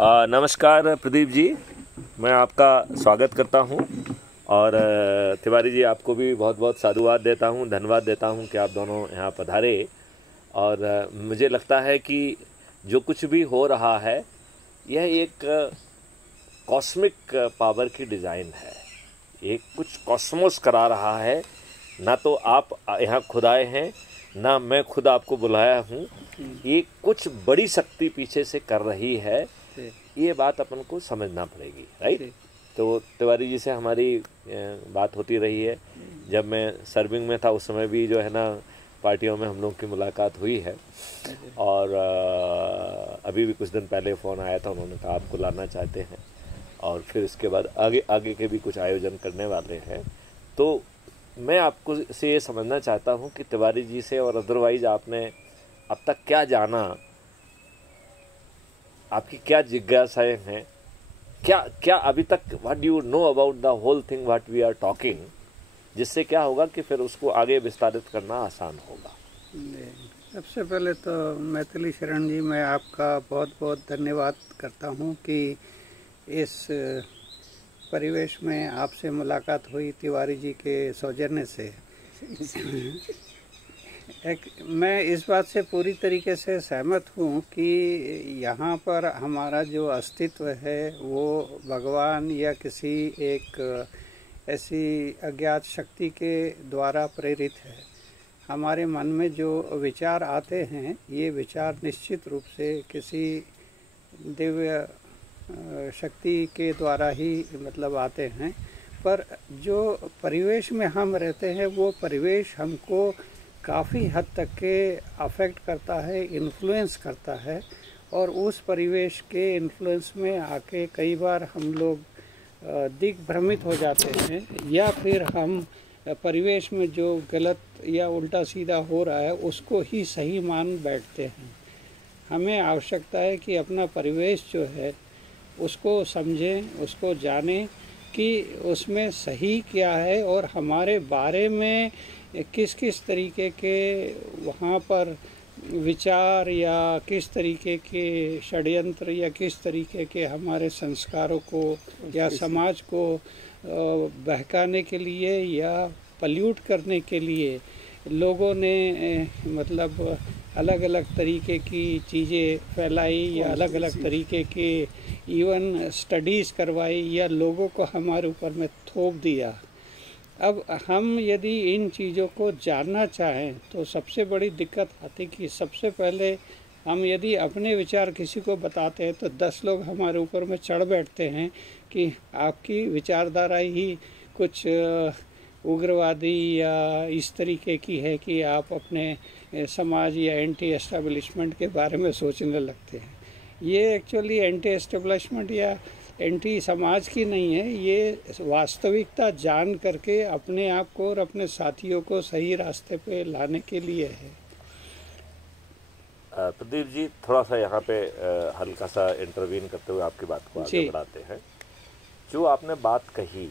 नमस्कार प्रदीप जी, मैं आपका स्वागत करता हूं और तिवारी जी आपको भी बहुत बहुत साधुवाद देता हूं, धन्यवाद देता हूं कि आप दोनों यहां पधारे। और मुझे लगता है कि जो कुछ भी हो रहा है यह एक कॉस्मिक पावर की डिज़ाइन है, एक कुछ कॉस्मोस करा रहा है। ना तो आप यहाँ खुद आए हैं, ना मैं खुद आपको बुलाया हूँ, ये कुछ बड़ी शक्ति पीछे से कर रही है। ये बात अपन को समझना पड़ेगी, राइट। तो तिवारी जी से हमारी बात होती रही है। जब मैं सर्विंग में था उस समय भी जो है ना पार्टियों में हम लोग की मुलाकात हुई है। और अभी भी कुछ दिन पहले फ़ोन आया था, उन्होंने कहा आपको लाना चाहते हैं और फिर इसके बाद आगे के भी कुछ आयोजन करने वाले हैं। तो मैं आपको से ये समझना चाहता हूँ कि तिवारी जी से और अदरवाइज आपने अब तक क्या जाना, आपकी क्या जिज्ञासाएं हैं, क्या अभी तक what do you know about the whole thing what we are talking, जिससे क्या होगा कि फिर उसको आगे विस्तारित करना आसान होगा। सबसे पहले तो मैथिली शरण जी, मैं आपका बहुत बहुत धन्यवाद करता हूँ कि इस परिवेश में आपसे मुलाकात हुई तिवारी जी के सौजन्य से। मैं इस बात से पूरी तरीके से सहमत हूँ कि यहाँ पर हमारा जो अस्तित्व है वो भगवान या किसी एक ऐसी अज्ञात शक्ति के द्वारा प्रेरित है। हमारे मन में जो विचार आते हैं, ये विचार निश्चित रूप से किसी दिव्य शक्ति के द्वारा ही मतलब आते हैं। पर जो परिवेश में हम रहते हैं वो परिवेश हमको काफ़ी हद तक के अफेक्ट करता है, इन्फ्लुएंस करता है। और उस परिवेश के इन्फ्लुएंस में आके कई बार हम लोग दिग्भ्रमित हो जाते हैं, या फिर हम परिवेश में जो गलत या उल्टा सीधा हो रहा है उसको ही सही मान बैठते हैं। हमें आवश्यकता है कि अपना परिवेश जो है उसको समझें, उसको जानें कि उसमें सही क्या है और हमारे बारे में किस किस तरीके के वहाँ पर विचार या किस तरीके के षड्यंत्र या किस तरीके के हमारे संस्कारों को या समाज को बहकाने के लिए या पल्यूट करने के लिए लोगों ने मतलब अलग अलग तरीके की चीज़ें फैलाई या अलग अलग तरीके के इवन स्टडीज़ करवाई या लोगों को हमारे ऊपर में थोप दिया। अब हम यदि इन चीज़ों को जानना चाहें तो सबसे बड़ी दिक्कत आती कि सबसे पहले हम यदि अपने विचार किसी को बताते हैं तो 10 लोग हमारे ऊपर में चढ़ बैठते हैं कि आपकी विचारधारा ही कुछ उग्रवादी या इस तरीके की है कि आप अपने समाज या एंटी एस्टेब्लिशमेंट के बारे में सोचने लगते हैं। ये एक्चुअली एंटी एस्टेब्लिशमेंट या एंटी समाज की नहीं है, ये वास्तविकता जान करके अपने आप को और अपने साथियों को सही रास्ते पे लाने के लिए है। प्रदीप जी, थोड़ा सा यहाँ पे हल्का सा इंटरवीन करते हुए आपकी बात को आगे बढ़ाते हैं। जो आपने बात कही,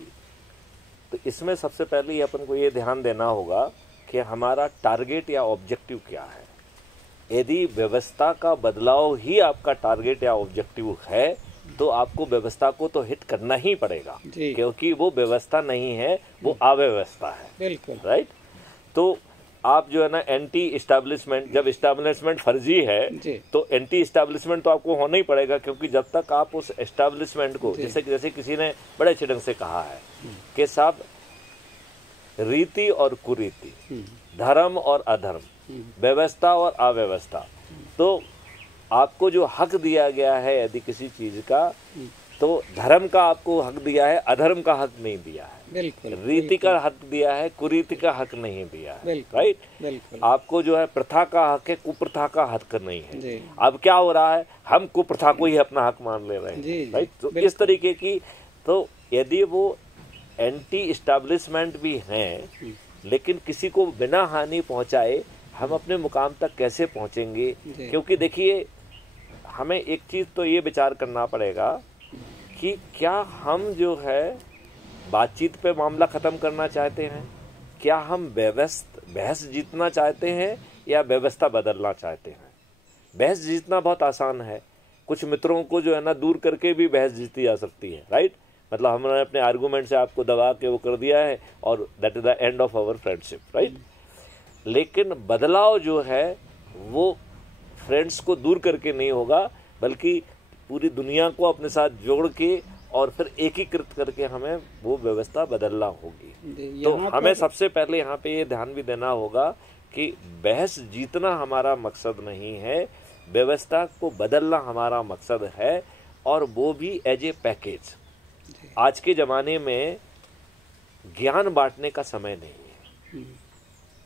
तो इसमें सबसे पहले ही अपन को ये ध्यान देना होगा कि हमारा टारगेट या ऑब्जेक्टिव क्या है। यदि व्यवस्था का बदलाव ही आपका टारगेट या ऑब्जेक्टिव है तो आपको व्यवस्था को तो हिट करना ही पड़ेगा, क्योंकि वो व्यवस्था नहीं है, वो अव्यवस्था है। बिल्कुल राइट। तो आप जो है ना एंटी इस्टेब्लिशमेंट, जब इस्टेब्लिशमेंट फर्जी है तो एंटी इस्टेब्लिशमेंट तो आपको होना ही पड़ेगा, क्योंकि जब तक आप उस इस्टेब्लिशमेंट को, जैसे किसी ने बड़े अच्छे ढंग से कहा है कि साहब रीति और कुरीति, धर्म और अधर्म, व्यवस्था और अव्यवस्था, तो आपको जो हक दिया गया है यदि किसी चीज का, तो धर्म का आपको हक दिया है, अधर्म का हक नहीं दिया है। बिल्कुल। रीति का हक दिया है, कुरीति का हक नहीं दिया है। राइट। आपको जो है प्रथा का हक है, कुप्रथा का हक नहीं है। अब क्या हो रहा है, हम कुप्रथा को ही अपना हक मान ले रहे हैं। राइट। तो इस तरीके की, तो यदि वो एंटी इस्टेब्लिशमेंट भी हैं लेकिन किसी को बिना हानि पहुंचाए हम अपने मुकाम तक कैसे पहुंचेंगे? क्योंकि देखिए, हमें एक चीज तो ये विचार करना पड़ेगा कि क्या हम जो है बातचीत पे मामला खत्म करना चाहते हैं, क्या हम बहस जीतना चाहते हैं या व्यवस्था बदलना चाहते हैं। बहस जीतना बहुत आसान है, कुछ मित्रों को जो है ना दूर करके भी बहस जीती जा सकती है, राइट। मतलब हमने अपने आर्गूमेंट से आपको दबा के वो कर दिया है और that is the end of our friendship, right. लेकिन बदलाव जो है वो फ्रेंड्स को दूर करके नहीं होगा, बल्कि पूरी दुनिया को अपने साथ जोड़ के और फिर एकीकृत करके हमें वो व्यवस्था बदलना होगी। तो हमें सबसे पहले यहाँ पे ये ध्यान भी देना होगा कि बहस जीतना हमारा मकसद नहीं है, व्यवस्था को बदलना हमारा मकसद है, और वो भी एज ए पैकेज। आज के ज़माने में ज्ञान बांटने का समय नहीं है,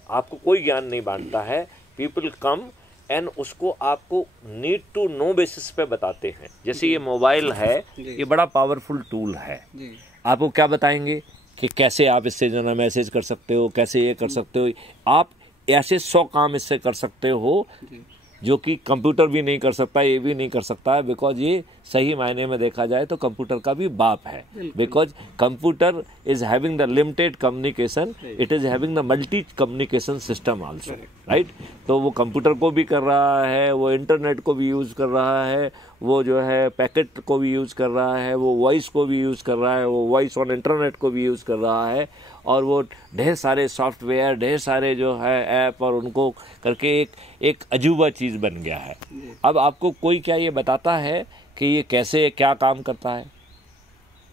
आपको कोई ज्ञान नहीं बांटता है। पीपल कम एंड उसको आपको नीड टू नो बेसिस पे बताते हैं। जैसे ये मोबाइल है, ये बड़ा पावरफुल टूल है। आपको क्या बताएंगे कि कैसे आप इससे जो है मैसेज कर सकते हो, कैसे ये कर सकते हो। आप ऐसे 100 काम इससे कर सकते हो जो कि कंप्यूटर भी नहीं कर सकता, ये भी नहीं कर सकता है। बिकॉज ये सही मायने में देखा जाए तो कंप्यूटर का भी बाप है। Because computer is having the limited communication, it is having the multi communication system also, right. तो वो कंप्यूटर को भी कर रहा है, वो इंटरनेट को भी यूज़ कर रहा है, वो जो है पैकेट को भी यूज़ कर रहा है, वो वॉइस को भी यूज़ कर रहा है, वो वॉइस ऑन इंटरनेट को भी यूज़ कर रहा है, और वो ढेर सारे सॉफ्टवेयर, ढेर सारे जो है ऐप, और उनको करके एक अजूबा चीज़ बन गया है। अब आपको कोई क्या ये बताता है कि ये कैसे क्या काम करता है?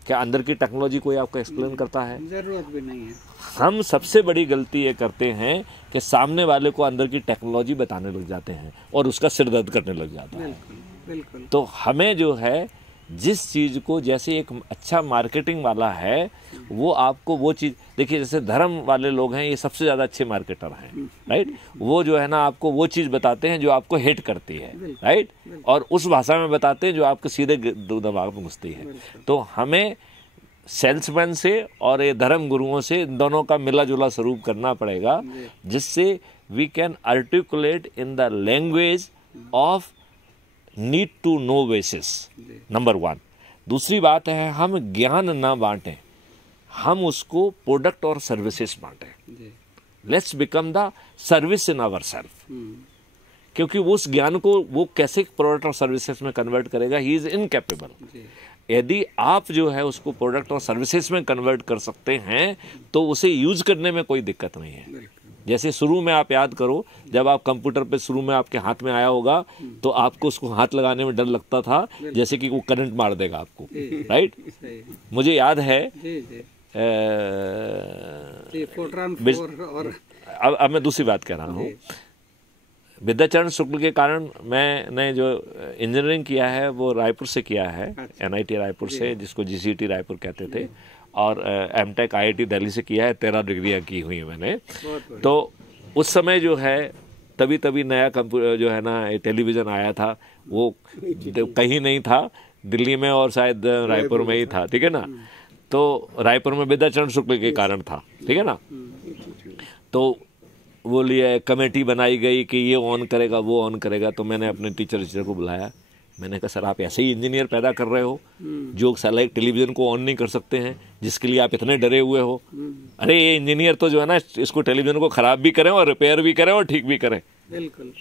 क्या अंदर की टेक्नोलॉजी कोई आपको एक्सप्लेन करता है? जरूरत भी नहीं है। हम सबसे बड़ी गलती ये करते हैं कि सामने वाले को अंदर की टेक्नोलॉजी बताने लग जाते हैं और उसका सिर दर्द करने लग जाता है। बिल्कुल। तो हमें जो है जिस चीज़ को, जैसे एक अच्छा मार्केटिंग वाला है, वो आपको वो चीज़, देखिए जैसे धर्म वाले लोग हैं, ये सबसे ज़्यादा अच्छे मार्केटर हैं, राइट। वो जो है ना आपको वो चीज़ बताते हैं जो आपको हिट करती है, राइट, और उस भाषा में बताते हैं जो आपके सीधे दिमाग में घुसती है। तो हमें सेल्समैन से और ये धर्म गुरुओं से इन दोनों का मिला जुला स्वरूप करना पड़ेगा, जिससे we can articulate in the language of need to know basis, number 1। दूसरी बात है, हम ज्ञान ना बांटें, हम उसको प्रोडक्ट और सर्विसेज बांटें। Let's become the service in our self, क्योंकि उस ज्ञान को वो कैसे प्रोडक्ट और सर्विसेज में कन्वर्ट करेगा, ही इज इनकैपेबल। यदि आप जो है उसको प्रोडक्ट और सर्विसेज में कन्वर्ट कर सकते हैं तो उसे यूज करने में कोई दिक्कत नहीं है। जैसे शुरू में आप याद करो, जब आप कंप्यूटर पे शुरू में आपके हाथ में आया होगा तो आपको उसको हाथ लगाने में डर लगता था, जैसे कि वो करंट मार देगा आपको, राइट। मुझे याद है अब मैं दूसरी बात कह रहा हूँ। विद्याचरण शुक्ल के कारण मैंने जो इंजीनियरिंग किया है वो रायपुर से किया है, NIT रायपुर से, जिसको GCT रायपुर कहते थे, और M.Tech IIT दिल्ली से किया है। 13 डिग्रियाँ की हुई मैंने। तो उस समय जो है तभी नया कंप्यूटर जो है ना टेलीविज़न आया था, वो कहीं नहीं था, दिल्ली में और शायद रायपुर में ही था, ठीक है ना। तो रायपुर में विद्याचरण शुक्ल के कारण था, ठीक है ना। तो वो लिए कमेटी बनाई गई कि ये ऑन करेगा, वो ऑन करेगा। तो मैंने अपने टीचर को बुलाया, मैंने कहा सर आप ऐसे ही इंजीनियर पैदा कर रहे हो जो साला एक टेलीविज़न को ऑन नहीं कर सकते हैं, जिसके लिए आप इतने डरे हुए हो। अरे ये इंजीनियर तो जो है ना इसको टेलीविज़न को ख़राब भी करें और रिपेयर भी करें और ठीक भी करें। बिल्कुल।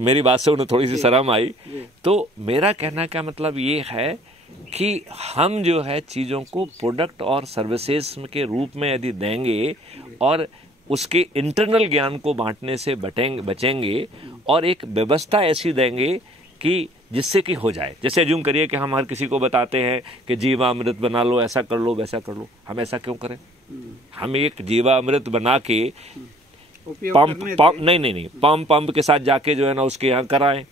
मेरी बात से उन्हें थोड़ी सी शर्म आई। तो मेरा कहना का मतलब ये है कि हम जो है चीज़ों को प्रोडक्ट और सर्विसेज के रूप में यदि देंगे और उसके इंटरनल ज्ञान को बांटने से बचेंगे और एक व्यवस्था ऐसी देंगे कि जिससे कि हो जाए। जैसे अज्यूम करिए कि हम हर किसी को बताते हैं कि जीवामृत बना लो, ऐसा कर लो, वैसा कर लो। हम ऐसा क्यों करें? हम एक जीवामृत बना के पंप के साथ जाके जो है ना उसके यहाँ कराएं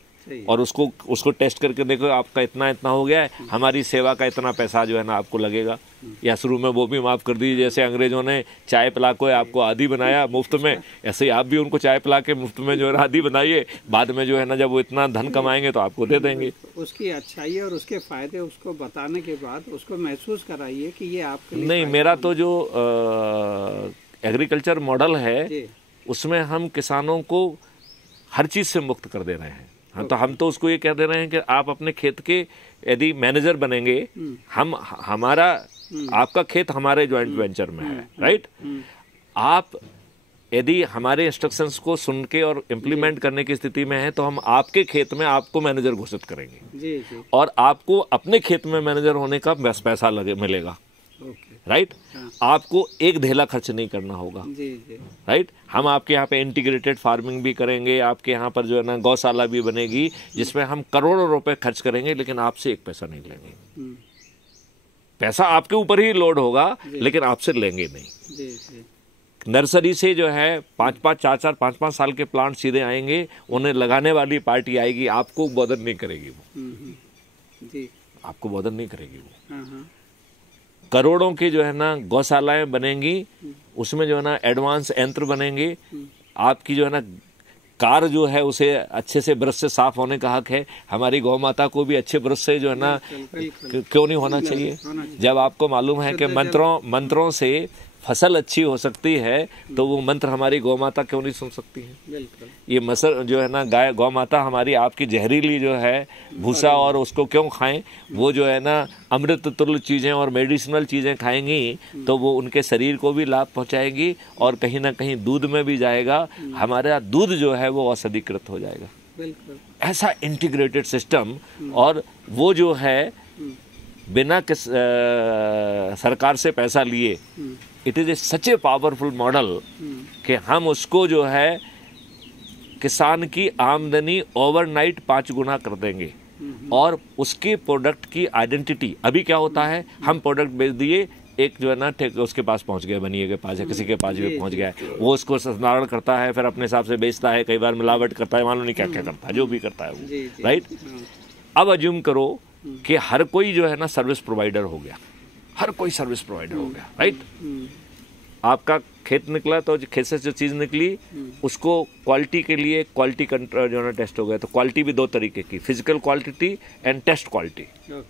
और उसको टेस्ट करके देखो आपका इतना हो गया है, हमारी सेवा का इतना पैसा जो है ना आपको लगेगा। या शुरू में वो भी माफ़ कर दीजिए, जैसे अंग्रेजों ने चाय पिला को आपको आदी बनाया मुफ्त में, ऐसे ही आप भी उनको चाय पिला के मुफ्त में जो है आदी बनाइए। बाद में जो है ना जब वो इतना धन कमाएंगे तो आपको दे देंगे। उसकी अच्छाई और उसके फायदे उसको बताने के बाद उसको महसूस कराइए कि ये आपके लिए नहीं। मेरा तो जो एग्रीकल्चर मॉडल है उसमें हम किसानों को हर चीज़ से मुक्त कर दे रहे हैं। हाँ, तो हम तो उसको ये कह दे रहे हैं कि आप अपने खेत के यदि मैनेजर बनेंगे, आपका खेत हमारे जॉइंट वेंचर में है, राइट। आप यदि हमारे इंस्ट्रक्शंस को सुन के और इम्प्लीमेंट करने की स्थिति में है तो हम आपके खेत में आपको मैनेजर घोषित करेंगे जी जी। और आपको अपने खेत में मैनेजर होने का पैसा मिलेगा। ओके। राइट। आपको एक धेला खर्च नहीं करना होगा। जी जी। राइट। हम आपके यहाँ पे इंटीग्रेटेड फार्मिंग भी करेंगे, आपके यहाँ पर जो है ना गौशाला भी बनेगी जिसमें हम करोड़ों रुपए खर्च करेंगे लेकिन आपसे एक पैसा नहीं लेंगे। पैसा आपके ऊपर ही लोड होगा लेकिन आपसे लेंगे नहीं। जी जी। नर्सरी से जो है 5-5, 4-4, 5-5 साल के प्लांट सीधे आएंगे, उन्हें लगाने वाली पार्टी आएगी, आपको बॉदर नहीं करेगी वो। जी। आपको बॉदर नहीं करेगी वो। हाँ। करोड़ों की जो है ना गौशालाएं बनेंगी, उसमें जो है ना एडवांस यंत्र बनेंगे। आपकी जो है ना कार जो है उसे अच्छे से ब्रश से साफ होने का हक है। हमारी गौ माता को भी अच्छे ब्रश से जो है ना क्यों नहीं होना चाहिए। जब आपको मालूम है कि मंत्रों से फसल अच्छी हो सकती है तो वो मंत्र हमारी गौ माता क्यों नहीं सुन सकती है। ये मसर जो है ना गाय गौ माता हमारी आपकी जहरीली जो है भूसा और उसको क्यों खाएं। वो जो है ना अमृत तुल्य चीज़ें और मेडिसिनल चीज़ें खाएंगी तो वो उनके शरीर को भी लाभ पहुंचाएगी और कहीं ना कहीं दूध में भी जाएगा। हमारा दूध जो है वो औषधिकृत हो जाएगा। ऐसा इंटीग्रेटेड सिस्टम, और वो जो है बिना सरकार से पैसा लिए, it is a such a powerful model कि हम उसको जो है किसान की आमदनी ओवरनाइट 5 गुना कर देंगे और उसके प्रोडक्ट की आइडेंटिटी। अभी क्या होता है, हम प्रोडक्ट बेच दिए, एक जो है ना उसके पास पहुंच गया, बनिए के पास है, किसी के पास भी पहुंच गया है, वो उसको संस्करण करता है, फिर अपने हिसाब से बेचता है, कई बार मिलावट करता है, मालूम नहीं क्या क्या करता है, जो भी करता है वो। राइट। अब अज्यूम करो कि हर कोई जो है ना सर्विस प्रोवाइडर हो गया, हर कोई सर्विस प्रोवाइडर हो गया। राइट। आपका खेत निकला तो खेत से जो चीज़ निकली उसको क्वालिटी के लिए क्वालिटी कंट्रोल जो है ना टेस्ट हो गया। तो क्वालिटी भी 2 तरीके की, physical quality and test quality.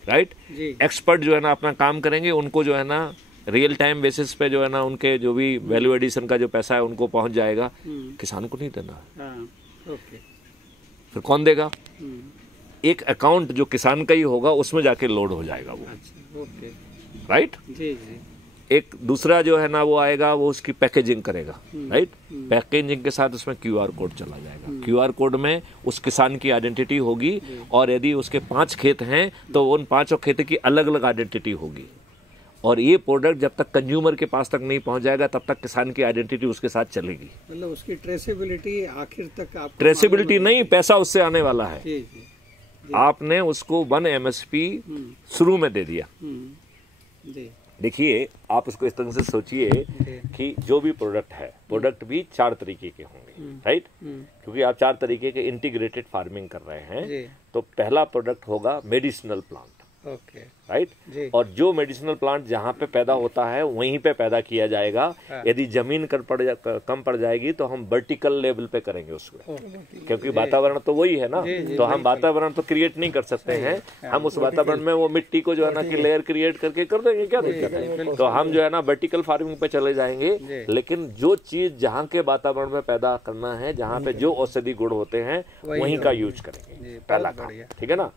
Right. Expert जो है ना अपना काम करेंगे, उनको जो है ना रियल टाइम बेसिस पे जो है ना उनके जो भी वैल्यू एडिशन का जो पैसा है उनको पहुंच जाएगा, किसान को नहीं देना। फिर कौन देगा? एक अकाउंट जो किसान का ही होगा उसमें जाके लोड हो जाएगा वो। राइट। एक दूसरा जो है ना वो आएगा, वो उसकी पैकेजिंग करेगा। राइट। पैकेजिंग के साथ उसमें QR कोड चला जाएगा। QR कोड में उस किसान की आइडेंटिटी होगी और यदि उसके 5 खेत हैं तो उन 5 खेत की अलग अलग आइडेंटिटी होगी। और ये प्रोडक्ट जब तक कंज्यूमर के पास तक नहीं पहुंच जाएगा तब तक किसान की आइडेंटिटी उसके साथ चलेगी। मतलब उसकी ट्रेसेबिलिटी आखिर तक आपको ट्रेसेबिलिटी नहीं, पैसा उससे आने वाला है। जी, जी, जी। आपने उसको 1 MSP शुरू में दे दिया। देखिए, आप उसको इस तरह से सोचिए कि जो भी प्रोडक्ट है, प्रोडक्ट भी 4 तरीके के होंगे। राइट। क्योंकि आप 4 तरीके के इंटीग्रेटेड फार्मिंग कर रहे हैं। तो पहला प्रोडक्ट होगा मेडिसिनल प्लांट। ओके। राइट। और जो मेडिसिनल प्लांट जहाँ पे पैदा होता है वहीं पे पैदा किया जाएगा। यदि जमीन कम पड़ जाएगी तो हम वर्टिकल लेवल पे करेंगे उसको, क्योंकि वातावरण तो वही है ना। तो हम वातावरण तो क्रिएट नहीं कर सकते हैं, हम उस वातावरण में वो मिट्टी को जो है ना कि लेयर क्रिएट करके कर देंगे, क्या दिक्कत है। तो हम जो है ना वर्टिकल फार्मिंग पे चले जाएंगे। लेकिन जो चीज जहाँ के वातावरण में पैदा करना है, जहाँ पे जो औषधि गुण होते हैं वहीं का यूज करेंगे, पहला काम। ठीक है ना।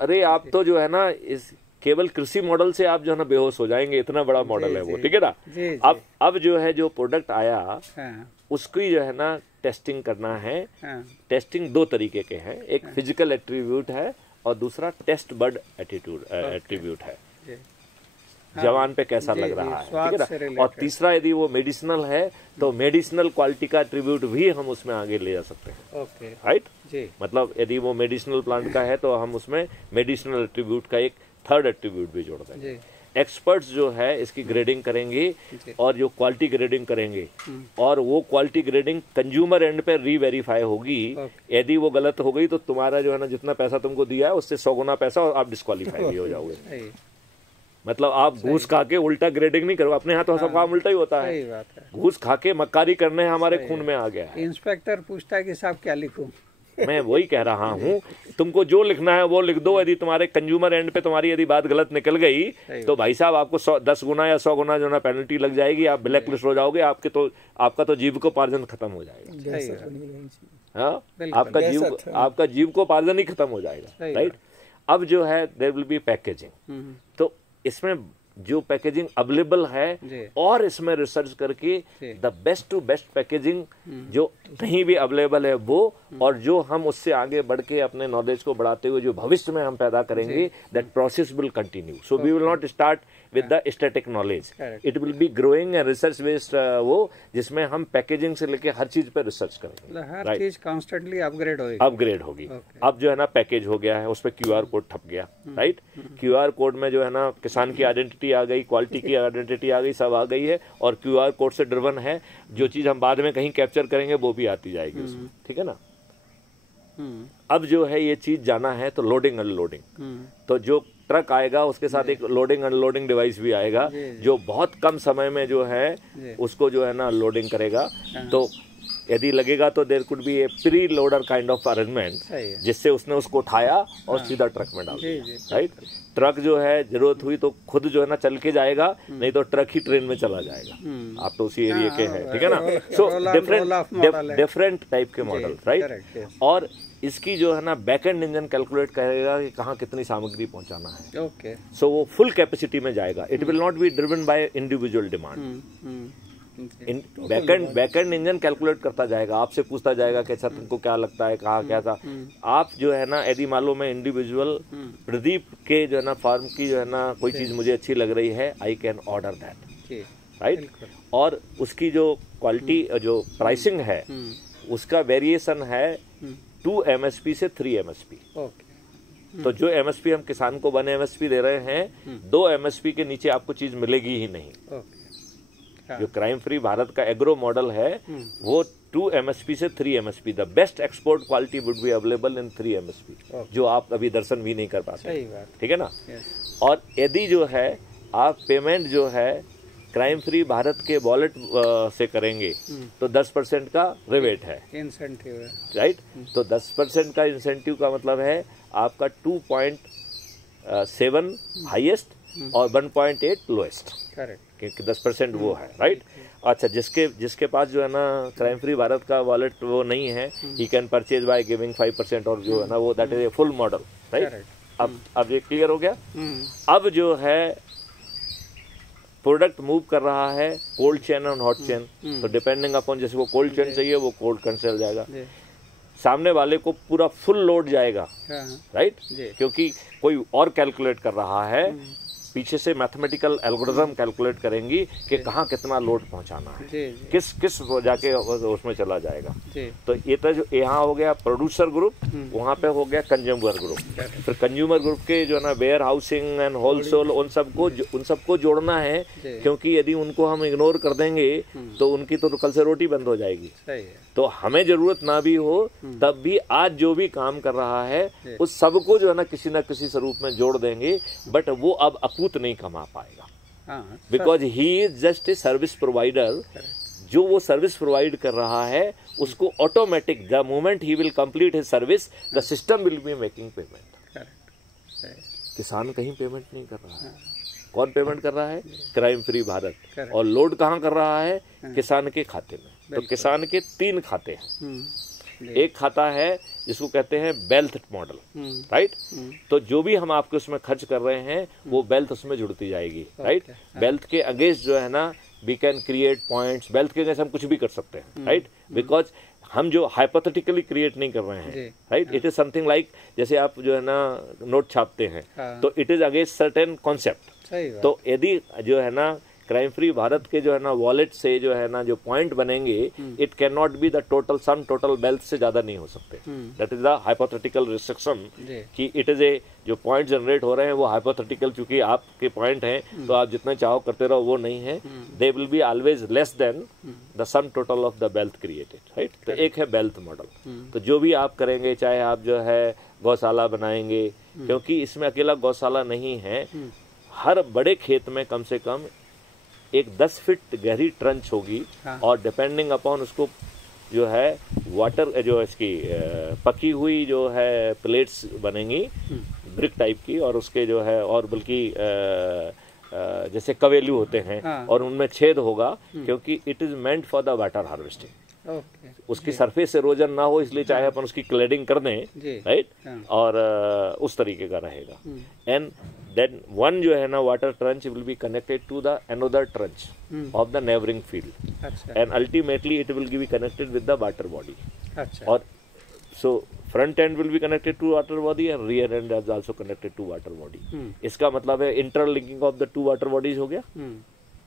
अरे आप तो जो है ना इस केवल कृषि मॉडल से आप जो है ना बेहोश हो जाएंगे, इतना बड़ा मॉडल है वो। ठीक है ना। अब जो है जो प्रोडक्ट आया उसकी जो है ना टेस्टिंग करना है। टेस्टिंग 2 तरीके के हैं, एक फिजिकल एट्रीब्यूट है और दूसरा टेस्ट बड एट्रीब्यूट है, जवान पे कैसा लग रहा है। ठीक है ना। और तीसरा यदि वो मेडिसिनल है तो मेडिसिनल क्वालिटी का एट्रीब्यूट भी हम उसमें आगे ले जा सकते हैं। राइट। मतलब यदि वो मेडिसिनल प्लांट का है तो हम उसमें मेडिसिनल एट्रीब्यूट का एक 3rd एट्रीब्यूट भी जोड़ देंगे। एक्सपर्ट्स जो है इसकी ग्रेडिंग करेंगे और जो क्वालिटी ग्रेडिंग करेंगे, और वो क्वालिटी ग्रेडिंग कंज्यूमर एंड पे रीवेरीफाई होगी। यदि वो गलत हो गई तो तुम्हारा जो है ना जितना पैसा तुमको दिया है उससे 100 गुना पैसा और आप डिस्क्वालीफाई भी हो जाओगे। मतलब आप घूस खा के उल्टा ग्रेडिंग नहीं करो, अपने यहाँ तो सब काम उल्टा ही होता है। घूस खा के मक्कारी करने हमारे खून में आ गया है। इंस्पेक्टर पूछता है कि साहब क्या लिखूं। मैं वही कह रहा हूँ, तुमको जो लिखना है वो लिख दो। यदि तुम्हारे कंज्यूमर एंड पे तुम्हारी यदि बात गलत निकल गई तो भाई साहब आपको 10 गुना या 100 गुना जो ना पेनल्टी लग जाएगी, आप ब्लैक लिस्ट हो जाओगे, आपका तो जीविकोपार्जन खत्म हो जाएगा। हाँ, आपका जीविकोपार्जन ही खत्म हो जाएगा। राइट। अब जो है देयर विल बी पैकेजिंग। तो इसमें जो पैकेजिंग अवेलेबल है और इसमें रिसर्च करके the best to best packaging जो कहीं भी अवेलेबल है वो, और जो हम उससे आगे बढ़ के अपने नॉलेज को बढ़ाते हुए जो भविष्य में हम पैदा करेंगे, that process will continue. So we will not start with the static knowledge, it will be growing and research based, वो जिसमें हम पैकेजिंग से लेके हर चीज पे रिसर्च करेंगे. हर चीज कॉन्स्टेंटली अपग्रेड होगी. अब जो है ना पैकेज हो गया है, उस पर QR कोड ठप गया, राइट. QR कोड में जो है ना किसान की आइडेंटिटी आ गई, क्वालिटी की आइडेंटिटी आ गई, सब आ गई है, और QR कोड से ड्रिवन है. जो चीज हम बाद में कहीं कैप्चर करेंगे वो भी आती जाएगी उसमें, ठीक है ना. अब जो है ये चीज जाना है तो लोडिंग अनलोडिंग, तो जो ट्रक आएगा उसके साथ एक लोडिंग अनलोडिंग डिवाइस भी आएगा जो बहुत कम समय में जो है उसको जो है ना लोडिंग करेगा. तो यदि लगेगा तो there could be a pre loader kind of arrangement, जिससे उसने उसको उठाया और सीधा ट्रक में डाल दिया, राइट. ट्रक जो है जरूरत हुई तो खुद जो है ना चल के जाएगा, नहीं तो ट्रक ही ट्रेन में चला जाएगा. आप तो उसी एरिया के हैं, ठीक है ना. सो डिफरेंट टाइप के मॉडल, राइट. और इसकी जो है ना बैकएंड इंजन कैलकुलेट करेगा कि कहाँ कितनी सामग्री पहुंचाना है. ओके. सो वो फुल कैपेसिटी में जाएगा. It will not be driven by individual demand. Backend engine calculate करता जाएगा, आपसे पूछता जाएगा कि अच्छा तुमको क्या लगता है, कहाँ क्या था. आप जो है ना यदि मालूम है इंडिविजुअल प्रदीप के जो है ना फार्म की जो है ना कोई चीज मुझे अच्छी लग रही है, I can order that, right. और उसकी जो क्वालिटी जो प्राइसिंग है उसका वेरिएशन है 2 MSP से 3 MSP. तो जो MSP हम किसान को 1 MSP दे रहे हैं, 2 MSP के नीचे आपको चीज मिलेगी ही नहीं. जो क्राइम फ्री भारत का एग्रो मॉडल है वो 2 MSP से 3 MSP, the best export quality would be available in 3 MSP, जो आप अभी दर्शन भी नहीं कर पाते, ठीक है ना. और यदि जो है आप पेमेंट जो है क्राइम फ्री भारत के वॉलेट से करेंगे तो 10% का रिबेट है, इंसेंटिव है, राइट. तो 10% का इंसेंटिव का मतलब है आपका 2.7 हाईएस्ट और 1.8 लोएस्ट, करेक्ट, क्योंकि 10% वो है, राइट. अच्छा, जिसके पास जो है ना क्राइम फ्री भारत का वॉलेट वो नहीं है, he can purchase by giving 5%, और जो है ना वो that is a full model, right. अब ये क्लियर हो गया. अब जो है प्रोडक्ट मूव कर रहा है कोल्ड चेन और हॉट चेन, तो डिपेंडिंग अपॉन जैसे वो कोल्ड चेन चाहिए वो कोल्ड चेन चल जाएगा. सामने वाले को पूरा फुल लोड जाएगा, राइट, क्योंकि कोई और कैलकुलेट कर रहा है, पीछे से मैथमेटिकल एल्गोरिथम कैलकुलेट करेंगी कि कहाँ कितना लोड पहुंचाना है, किस जाके उसमें चला जाएगा. तो ये तो जो यहाँ हो गया प्रोड्यूसर ग्रुप, वहाँ पे हो गया कंज्यूमर ग्रुप. फिर कंज्यूमर ग्रुप के जो है ना वेयर हाउसिंग एंड होलसेल, उन सबको जोड़ना है, क्योंकि यदि उनको हम इग्नोर कर देंगे तो उनकी तो कल से रोटी बंद हो जाएगी. तो हमें जरूरत ना भी हो तब भी आज जो भी काम कर रहा है उस सबको जो है ना किसी स्वरूप में जोड़ देंगे, बट वो अब अपूत नहीं कमा पाएगा, because he is just a service provider. जो वो सर्विस प्रोवाइड कर रहा है उसको automatic the moment he will complete his service the system will be making payment. किसान कहीं पेमेंट नहीं कर रहा है. कौन पेमेंट कर रहा है? Crime free Bharat. और लोड कहाँ कर रहा है? किसान के खाते में. तो किसान के 3 खाते हैं. एक खाता है जिसको कहते हैं वेल्थ मॉडल, राइट. तो जो भी हम आपके उसमें खर्च कर रहे हैं वो वेल्थ उसमें जुड़ती जाएगी, राइट. वेल्थ के अगेंस्ट जो है ना we can create points. Wealth के अगेंस्ट हम कुछ भी कर सकते हैं, राइट, बिकॉज हम जो हाइपोथेटिकली क्रिएट नहीं कर रहे हैं, right. It is something like जैसे आप जो है ना नोट छापते हैं, तो it is against certain concept. तो यदि जो है ना क्राइम फ्री भारत के जो है ना वॉलेट से जो है ना जो पॉइंट बनेंगे, it can not be the total wealth से ज्यादा नहीं हो सकते. That is the hypothetical restriction, कि इट इज ए जो पॉइंट जनरेट हो रहे हैं वो हाइपोथेटिकल, चूंकि आपके पॉइंट हैं तो आप जितना चाहो करते रहो, वो नहीं है. दे will be always less than the sum total of the wealth created, right. तो एक है वेल्थ मॉडल. तो जो भी आप करेंगे, चाहे आप जो है गौशाला बनाएंगे, क्योंकि इसमें अकेला गौशाला नहीं है, हर बड़े खेत में कम से कम एक 10 फीट गहरी ट्रंच होगी, और डिपेंडिंग अपॉन उसको जो है वाटर जो इसकी पकी हुई जो है प्लेट्स बनेंगी ब्रिक टाइप की, और उसके जो है और बल्कि जैसे कवेलू होते हैं, और उनमें छेद होगा, क्योंकि it is meant for the water harvesting. Okay, उसकी सरफेस एरोजन ना हो, इसलिए चाहे अपन उसकी क्लेडिंग कर दें, राइट, और उस तरीके का रहेगा। एंड देन वन जो है ना water trench will be connected to the another trench of the neighbouring field, and ultimately it will be connected with the water body. और so front end will be connected to water body and rear end is also connected to water body. इसका मतलब है interlinking of the two water bodies हो गया,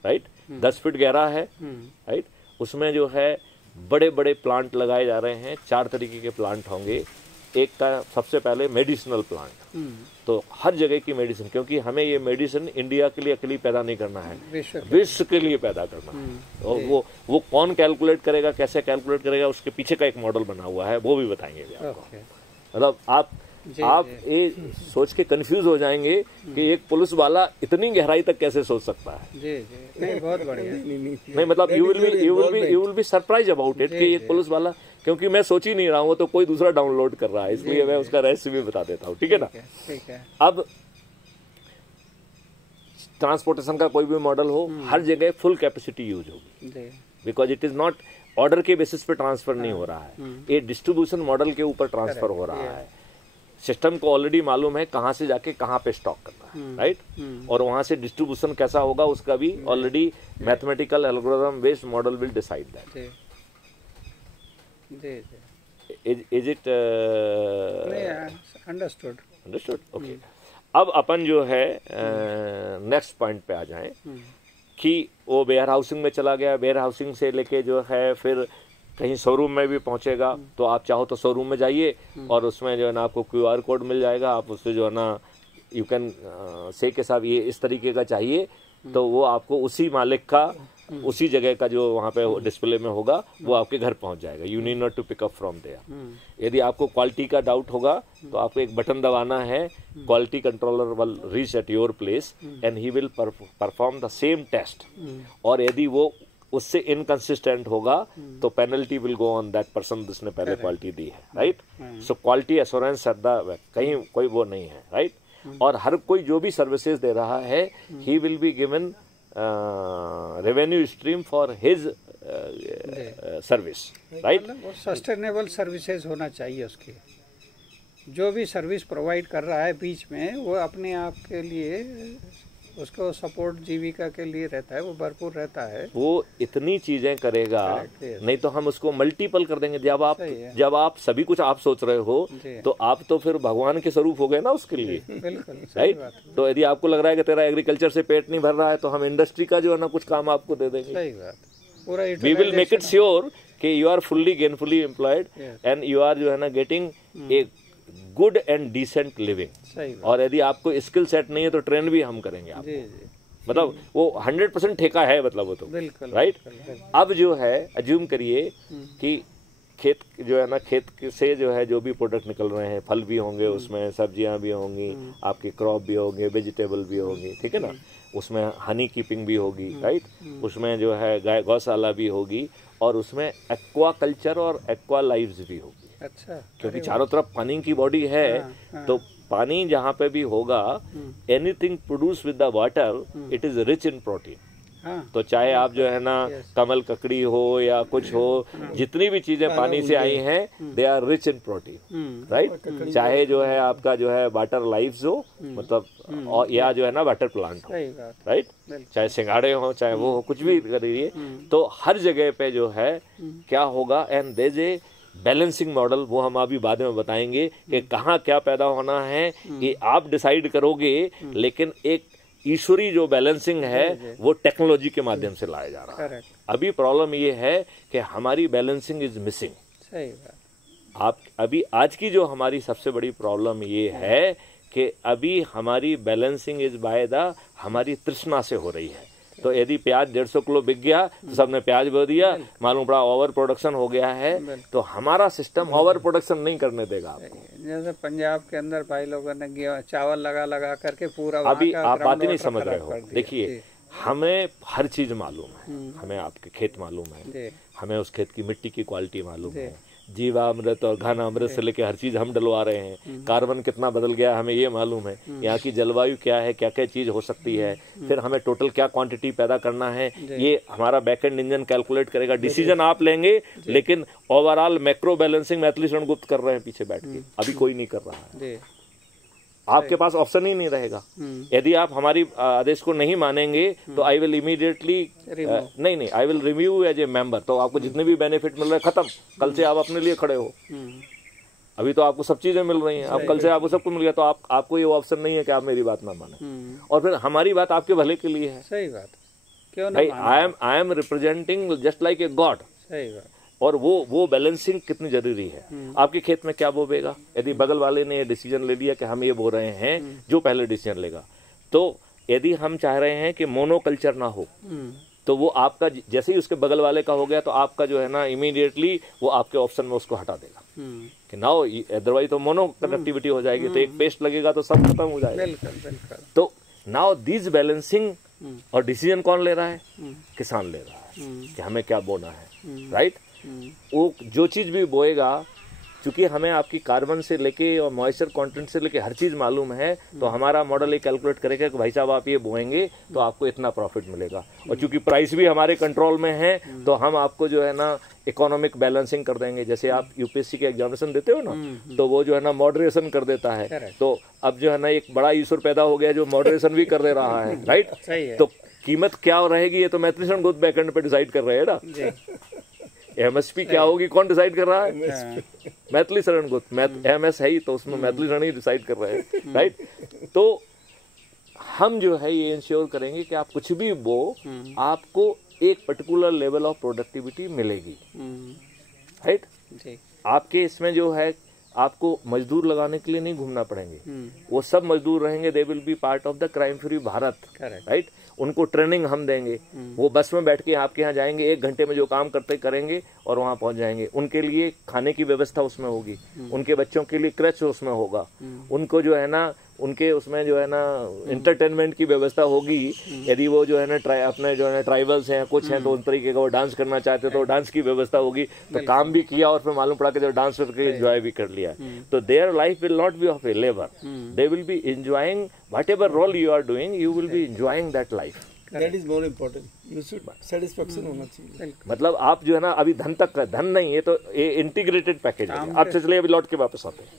right. 10 feet गहरा है, right. उसमें जो है बड़े बड़े प्लांट लगाए जा रहे हैं। 4 तरीके के प्लांट होंगे। एक का सबसे पहले मेडिसिनल प्लांट, तो हर जगह की मेडिसिन, क्योंकि हमें ये मेडिसिन इंडिया के लिए अकेले पैदा नहीं करना है, विश्व के लिए पैदा करना है। और वो कौन कैलकुलेट करेगा, कैसे कैलकुलेट करेगा, उसके पीछे का एक मॉडल बना हुआ है, वो भी बताएंगे भी आपको। मतलब आप ये सोच के कंफ्यूज हो जाएंगे कि एक पुलिस वाला इतनी गहराई तक कैसे सोच सकता है। नहीं, बहुत बढ़िया। नहीं, मतलब you will be surprise about it कि एक पुलिस वाला, क्योंकि मैं सोच ही नहीं रहा हूँ, तो कोई दूसरा डाउनलोड कर रहा है, इसलिए मैं उसका रहस्य भी बता देता हूँ, ठीक है ना। ठीक है। अब ट्रांसपोर्टेशन का कोई भी मॉडल हो, हर जगह फुल कैपेसिटी यूज होगी, because it is not order के बेसिस पे ट्रांसफर नहीं हो रहा है, ये डिस्ट्रीब्यूशन मॉडल के ऊपर ट्रांसफर हो रहा है। सिस्टम को ऑलरेडी मालूम है कहाँ से जाके कहाँ पे स्टॉक करना है, राइट। और वहां से डिस्ट्रीब्यूशन कैसा होगा उसका भी already mathematical algorithm based model will decide that. Is it understood? Understood, okay. अब अपन जो है नेक्स्ट पॉइंट पे आ जाएं कि वो वेयर हाउसिंग में चला गया, वेयर हाउसिंग से लेके जो है फिर कहीं शोरूम में भी पहुंचेगा, तो आप चाहो तो शोरूम में जाइए और उसमें जो है ना आपको QR कोड मिल जाएगा, आप उससे जो है ना यू कैन से के साथ ये इस तरीके का चाहिए, तो वो आपको उसी मालिक का उसी जगह का जो वहाँ पे डिस्प्ले में होगा वो आपके घर पहुँच जाएगा। You need not to pick up from there. यदि आपको क्वालिटी का डाउट होगा तो आपको एक बटन दबाना है, quality controller will reach at your place and he will perform the same test. और यदि वो उससे इनकंसिस्टेंट होगा तो penalty will go on that person जिसने पहले क्वालिटी दी है, right. So quality assurance at the कहीं कोई वो नहीं है, राइट। और हर कोई जो भी सर्विसेज दे रहा है he will be given revenue stream for his service, right. Sustainable services होना चाहिए उसकी। जो भी सर्विस प्रोवाइड कर रहा है बीच में, वो अपने आप के लिए उसको सपोर्ट जीविका के लिए रहता है, वो भरपूर रहता है, वो इतनी चीजें करेगा। नहीं तो हम उसको मल्टीपल कर देंगे। जब आप सभी कुछ आप सोच रहे हो तो आप तो फिर भगवान के स्वरूप हो गए ना उसके लिए, बिल्कुल, राइट। तो यदि आपको लग रहा है कि तेरा एग्रीकल्चर से पेट नहीं भर रहा है तो हम इंडस्ट्री का जो है ना कुछ काम आपको दे देंगे। सही बात। पूरा we will make it sure कि you are fully gainfully employed and you are जो है ना getting a good and decent living. और यदि आपको स्किल सेट नहीं है तो ट्रेन भी हम करेंगे आपको। मतलब वो 100% ठेका है, मतलब वो तो, राइट। अब जो है अज्यूम करिए कि खेत जो है ना, खेत से जो है जो भी प्रोडक्ट निकल रहे हैं, फल भी होंगे उसमें, सब्जियां भी होंगी, आपके क्रॉप भी होंगे, वेजिटेबल भी होंगी, ठीक है ना। उसमें हनी कीपिंग भी होगी, राइट। उसमें जो है गौशाला भी होगी और उसमें एक्वा कल्चर और एक्वा लाइव्स भी होगी। अच्छा, क्योंकि चारों तरफ पानी की बॉडी है, तो पानी जहाँ पे भी होगा, anything produce with the water it is rich in protein. तो चाहे आप जो है ना कमल ककड़ी हो या कुछ हो, जितनी भी चीजें पानी से आई हैं they are rich in protein, right. चाहे जो है आपका जो है वाटर लाइव्स हो, मतलब और या जो है ना वाटर प्लांट हो, राइट। चाहे सिंगाड़े हो, चाहे वो हो, कुछ भी करिए, तो हर जगह पे जो है क्या होगा, and there is a balancing model. वो हम अभी बाद में बताएंगे कि कहाँ क्या पैदा होना है, ये आप डिसाइड करोगे, लेकिन एक ईश्वरी जो बैलेंसिंग है वो टेक्नोलॉजी के माध्यम से लाया जा रहा है। अभी प्रॉब्लम ये है कि हमारी बैलेंसिंग इज मिसिंग। सही बात। आप अभी आज की जो हमारी सबसे बड़ी प्रॉब्लम ये है कि अभी हमारी बैलेंसिंग इज बाय द हमारी तृष्णा से हो रही है। तो यदि प्याज 150 किलो बिक गया तो सबने प्याज बो दिया, मालूम पड़ा ओवर प्रोडक्शन हो गया है। तो हमारा सिस्टम ओवर प्रोडक्शन नहीं करने देगा आपको। जैसे पंजाब के अंदर भाई लोगों ने चावल लगा करके पूरा, अभी आप बात ही नहीं समझ रहे हो। देखिए, हमें हर चीज मालूम है, हमें आपके खेत मालूम है, हमें उस खेत की मिट्टी की क्वालिटी मालूम है, जीवामृत और घनामृत से लेके हर चीज हम डलवा रहे हैं। कार्बन कितना बदल गया हमें ये मालूम है, यहाँ की जलवायु क्या है, क्या क्या चीज हो सकती है, फिर हमें टोटल क्या क्वांटिटी पैदा करना है, ये हमारा बैकएंड इंजन कैलकुलेट करेगा। डिसीजन आप लेंगे, लेकिन overall macro balancing Maithili Sharan Gupt कर रहे हैं पीछे बैठ के, अभी कोई नहीं कर रहा है। आपके पास ऑप्शन ही नहीं रहेगा। यदि आप हमारी आदेश को नहीं मानेंगे तो आई विल इमीडिएटली नहीं I will review as a member. तो आपको जितने भी बेनिफिट मिल रहे हैं खत्म, कल से आप अपने लिए खड़े हो। अभी तो आपको सब चीजें मिल रही हैं, अब कल से आपको सब कुछ मिल गया, तो आपको ये ऑप्शन नहीं है कि आप मेरी बात ना माने। और फिर हमारी बात आपके भले के लिए है। सही बात, क्यों ना I am representing just like a god. सही बात। और वो बैलेंसिंग कितनी जरूरी है। आपके खेत में क्या बोबेगा, यदि बगल वाले ने डिसीजन ले लिया कि हम ये बो रहे हैं, जो पहले डिसीजन लेगा, तो यदि हम चाह रहे हैं कि मोनोकल्चर ना हो, तो वो आपका जैसे ही उसके बगल वाले का हो गया, तो आपका जो है ना इमीडिएटली वो आपके ऑप्शन में उसको हटा देगा कि नाउ अदरवाइज तो मोनो कनेक्टिविटी हो जाएगी, तो एक पेस्ट लगेगा तो सब खत्म हो जाएगा। बिल्कुल। तो नाउ दिस बैलेंसिंग, और डिसीजन कौन ले रहा है, किसान ले रहा है कि हमें क्या बोना है, राइट। वो जो चीज भी बोएगा, क्योंकि हमें आपकी कार्बन से लेके और मॉइस्चर कंटेंट से लेके हर चीज मालूम है, तो हमारा मॉडल ये कैलकुलेट करेगा कि भाई साहब आप ये बोएंगे तो आपको इतना प्रॉफिट मिलेगा। और चूंकि प्राइस भी हमारे कंट्रोल में है, तो हम आपको जो है ना इकोनॉमिक बैलेंसिंग कर देंगे। जैसे आप यूपीएससी के एग्जामिनेशन देते हो ना, तो वो जो है ना मॉडरेशन कर देता है। तो अब जो है ना एक बड़ा ईश्वर पैदा हो गया जो मॉडरेशन भी कर दे रहा है, राइट। तो कीमत क्या रहेगी ये तो मैथिली शरण गुप्त बैकएंड पे डिसाइड कर रहे हैं ना। एमएसपी क्या होगी कौन डिसाइड कर रहा है, मैथिली शरण गुप्त। एमएस है ही तो उसमें मैथिली शरण ही डिसाइड कर रहे हैं, राइट। तो हम जो है ये इंश्योर करेंगे कि आप कुछ भी वो आपको एक पर्टिकुलर लेवल ऑफ प्रोडक्टिविटी मिलेगी, राइट। आपके इसमें जो है आपको मजदूर लगाने के लिए नहीं घूमना पड़ेंगे, वो सब मजदूर रहेंगे, दे will B part of the crime free Bharat, right. उनको ट्रेनिंग हम देंगे, वो बस में बैठ के आपके यहाँ जाएंगे, 1 घंटे में जो काम करते करेंगे और वहाँ पहुँच जाएंगे। उनके लिए खाने की व्यवस्था उसमें होगी, उनके बच्चों के लिए क्रच उसमें होगा, उनको जो है ना उनके उसमें जो है ना इंटरटेनमेंट की व्यवस्था होगी। यदि वो जो है ना अपने जो है ना ट्राइबल्स हैं कुछ हैं, तो उन तरीके का वो डांस करना चाहते तो डांस की व्यवस्था होगी। तो काम भी किया और फिर मालूम पड़ा कि जब डांस करके एंजॉय भी कर लिया, तो their life will not be of a labour, they will be enjoying whatever role you are doing, you will be enjoying that life. That is more important. You should satisfaction होना चाहिए। मतलब आप जो है ना अभी धन तक का धन नहीं, ये तो इंटीग्रेटेड पैकेज है। अब चलिए अभी लौट के वापस आते हैं,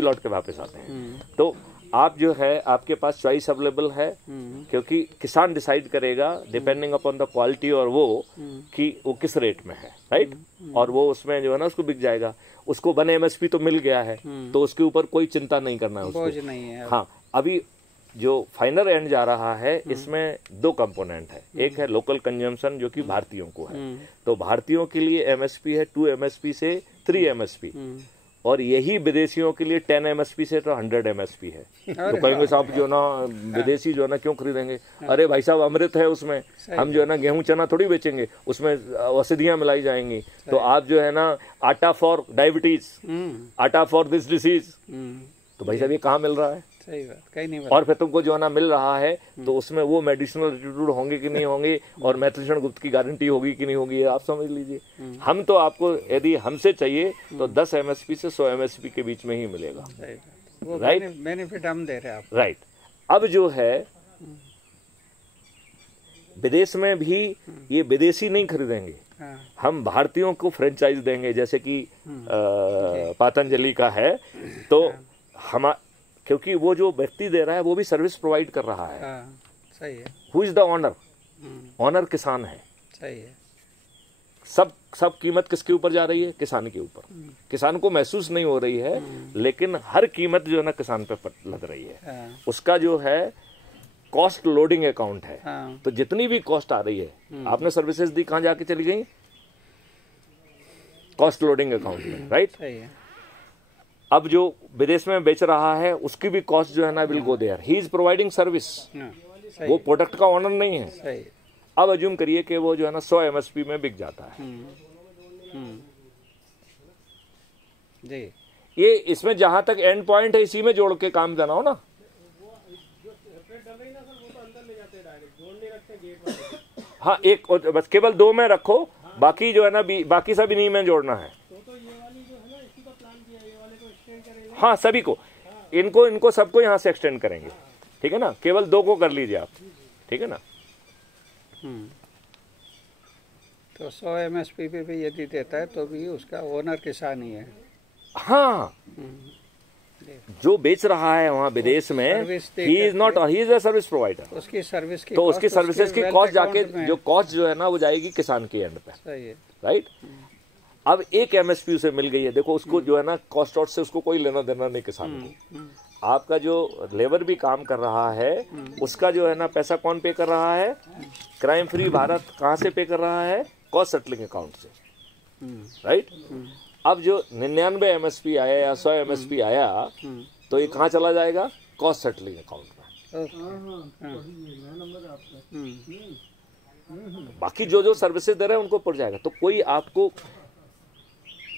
लौट के वापस आते हैं। तो आप जो है आपके पास चॉइस अवेलेबल है, क्योंकि किसान डिसाइड करेगा डिपेंडिंग अपॉन द क्वालिटी और वो कि वो किस रेट में है, राइट। और वो उसमें जो है ना उसको बिक जाएगा, उसको 1 MSP तो मिल गया है, तो उसके ऊपर कोई चिंता नहीं करना है उसको। हाँ, अभी जो फाइनल एंड जा रहा है इसमें 2 कंपोनेंट है। एक है लोकल कंजम्पशन जो कि भारतीयों को है, तो भारतीयों के लिए एमएसपी है 2 MSP से 3 MSP, और यही विदेशियों के लिए 10 MSP से तो 100 MSP है। तो कहेंगे साहब जो ना विदेशी जो है ना क्यों खरीदेंगे, अरे भाई साहब अमृत है उसमें, हम जो है ना गेहूं चना थोड़ी बेचेंगे, उसमें औषधियां मिलाई जाएंगी। तो आप जो है ना आटा फॉर डायबिटीज, आटा फॉर दिस डिसीज, तो भाई साहब ये कहाँ मिल रहा है, सही बात, कहीं नहीं। और फिर तुमको जो है ना मिल रहा है, तो उसमें वो मेडिसिनल एटीट्यूड होंगे कि नहीं होंगे, और मैथिली शरण गुप्त की गारंटी होगी कि नहीं होगी, आप समझ लीजिए। हम तो आपको यदि हमसे चाहिए तो 10 MSP से 100 MSP के बीच में ही मिलेगा, राइट। बेनिफिट हम दे रहे हैं आपको, राइट। अब जो है विदेश में भी ये विदेशी नहीं खरीदेंगे, हम भारतीयों को फ्रेंचाइज देंगे, जैसे कि पतंजलि का है। तो हम क्योंकि वो जो व्यक्ति दे रहा है वो भी सर्विस प्रोवाइड कर रहा है, सही है। Who is the owner, owner किसान है, सही है। सब कीमत किसके ऊपर जा रही है, किसान के ऊपर। किसान को महसूस नहीं हो रही है, लेकिन हर कीमत जो है ना किसान पे लग रही है। उसका जो है कॉस्ट लोडिंग अकाउंट है, तो जितनी भी कॉस्ट आ रही है, आपने सर्विसेज दी कहां जाके चली गई, कॉस्ट लोडिंग अकाउंट में, राइट। सही है। अब जो विदेश में बेच रहा है उसकी भी कॉस्ट जो है ना will go there, he is providing service, वो प्रोडक्ट का ऑनर नहीं है। सही। अब अज्यूम करिए कि वो जो है ना 100 MSP में बिक जाता है जी। ये इसमें जहां तक एंड पॉइंट है इसी में जोड़ के काम बनाओ ना। हाँ, एक बस केवल 2 में रखो, बाकी जो है ना बाकी सब इन्हीं में जोड़ना है। हाँ सभी को, इनको सबको यहाँ से एक्सटेंड करेंगे, ठीक है ना, केवल 2 को कर लीजिए आप, ठीक है ना। तो 100 MSP पे भी यदि देता है तो भी उसका ओनर किसान ही है। हाँ, जो बेच रहा है वहाँ विदेश में, he is not, he is a service provider. उसकी सर्विस की तो उसकी सर्विसेज की कॉस्ट जाके, जो कॉस्ट जो है ना वो जाएगी किसान के एंड पे, सही है, राइट। अब एक MSP उसे मिल गई है, देखो उसको जो है ना कॉस्ट आउट से उसको कोई लेना देना नहीं किसान को। आपका जो लेबर भी काम कर रहा है उसका जो है ना पैसा कौन पे कर रहा है? क्राइम फ्री भारत कहाँ से पे कर रहा है? कॉस्ट सेटलिंग अकाउंट से, राइट। अब जो 99 MSP आया या 100 MSP आया तो ये कहाँ चला जाएगा? कॉस्ट सेटलिंग अकाउंट में। बाकी जो सर्विसेज दे रहे हैं उनको पड़ जाएगा। तो कोई आपको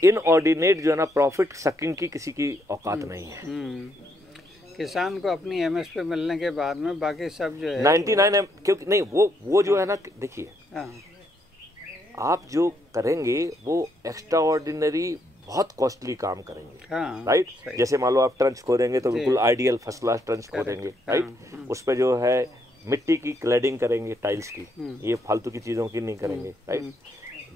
इनऑर्डिनेट जो है ना प्रॉफिट सकिंग की किसी की औकात नहीं है। किसान को अपनी MSP मिलने के बाद में बाकी सब जो है 99 क्योंकि नहीं, वो जो है ना, देखिए आप जो करेंगे वो एक्स्ट्रा ऑर्डिनरी बहुत कॉस्टली काम करेंगे, राइट। जैसे मान लो आप ट्रंच खोदेंगे तो बिल्कुल आइडियल फर्स्ट क्लास ट्रंच खोदेंगे, राइट। उस पे जो है मिट्टी की क्लैडिंग करेंगे, टाइल्स की, ये फालतू की चीजों की नहीं करेंगे, राइट।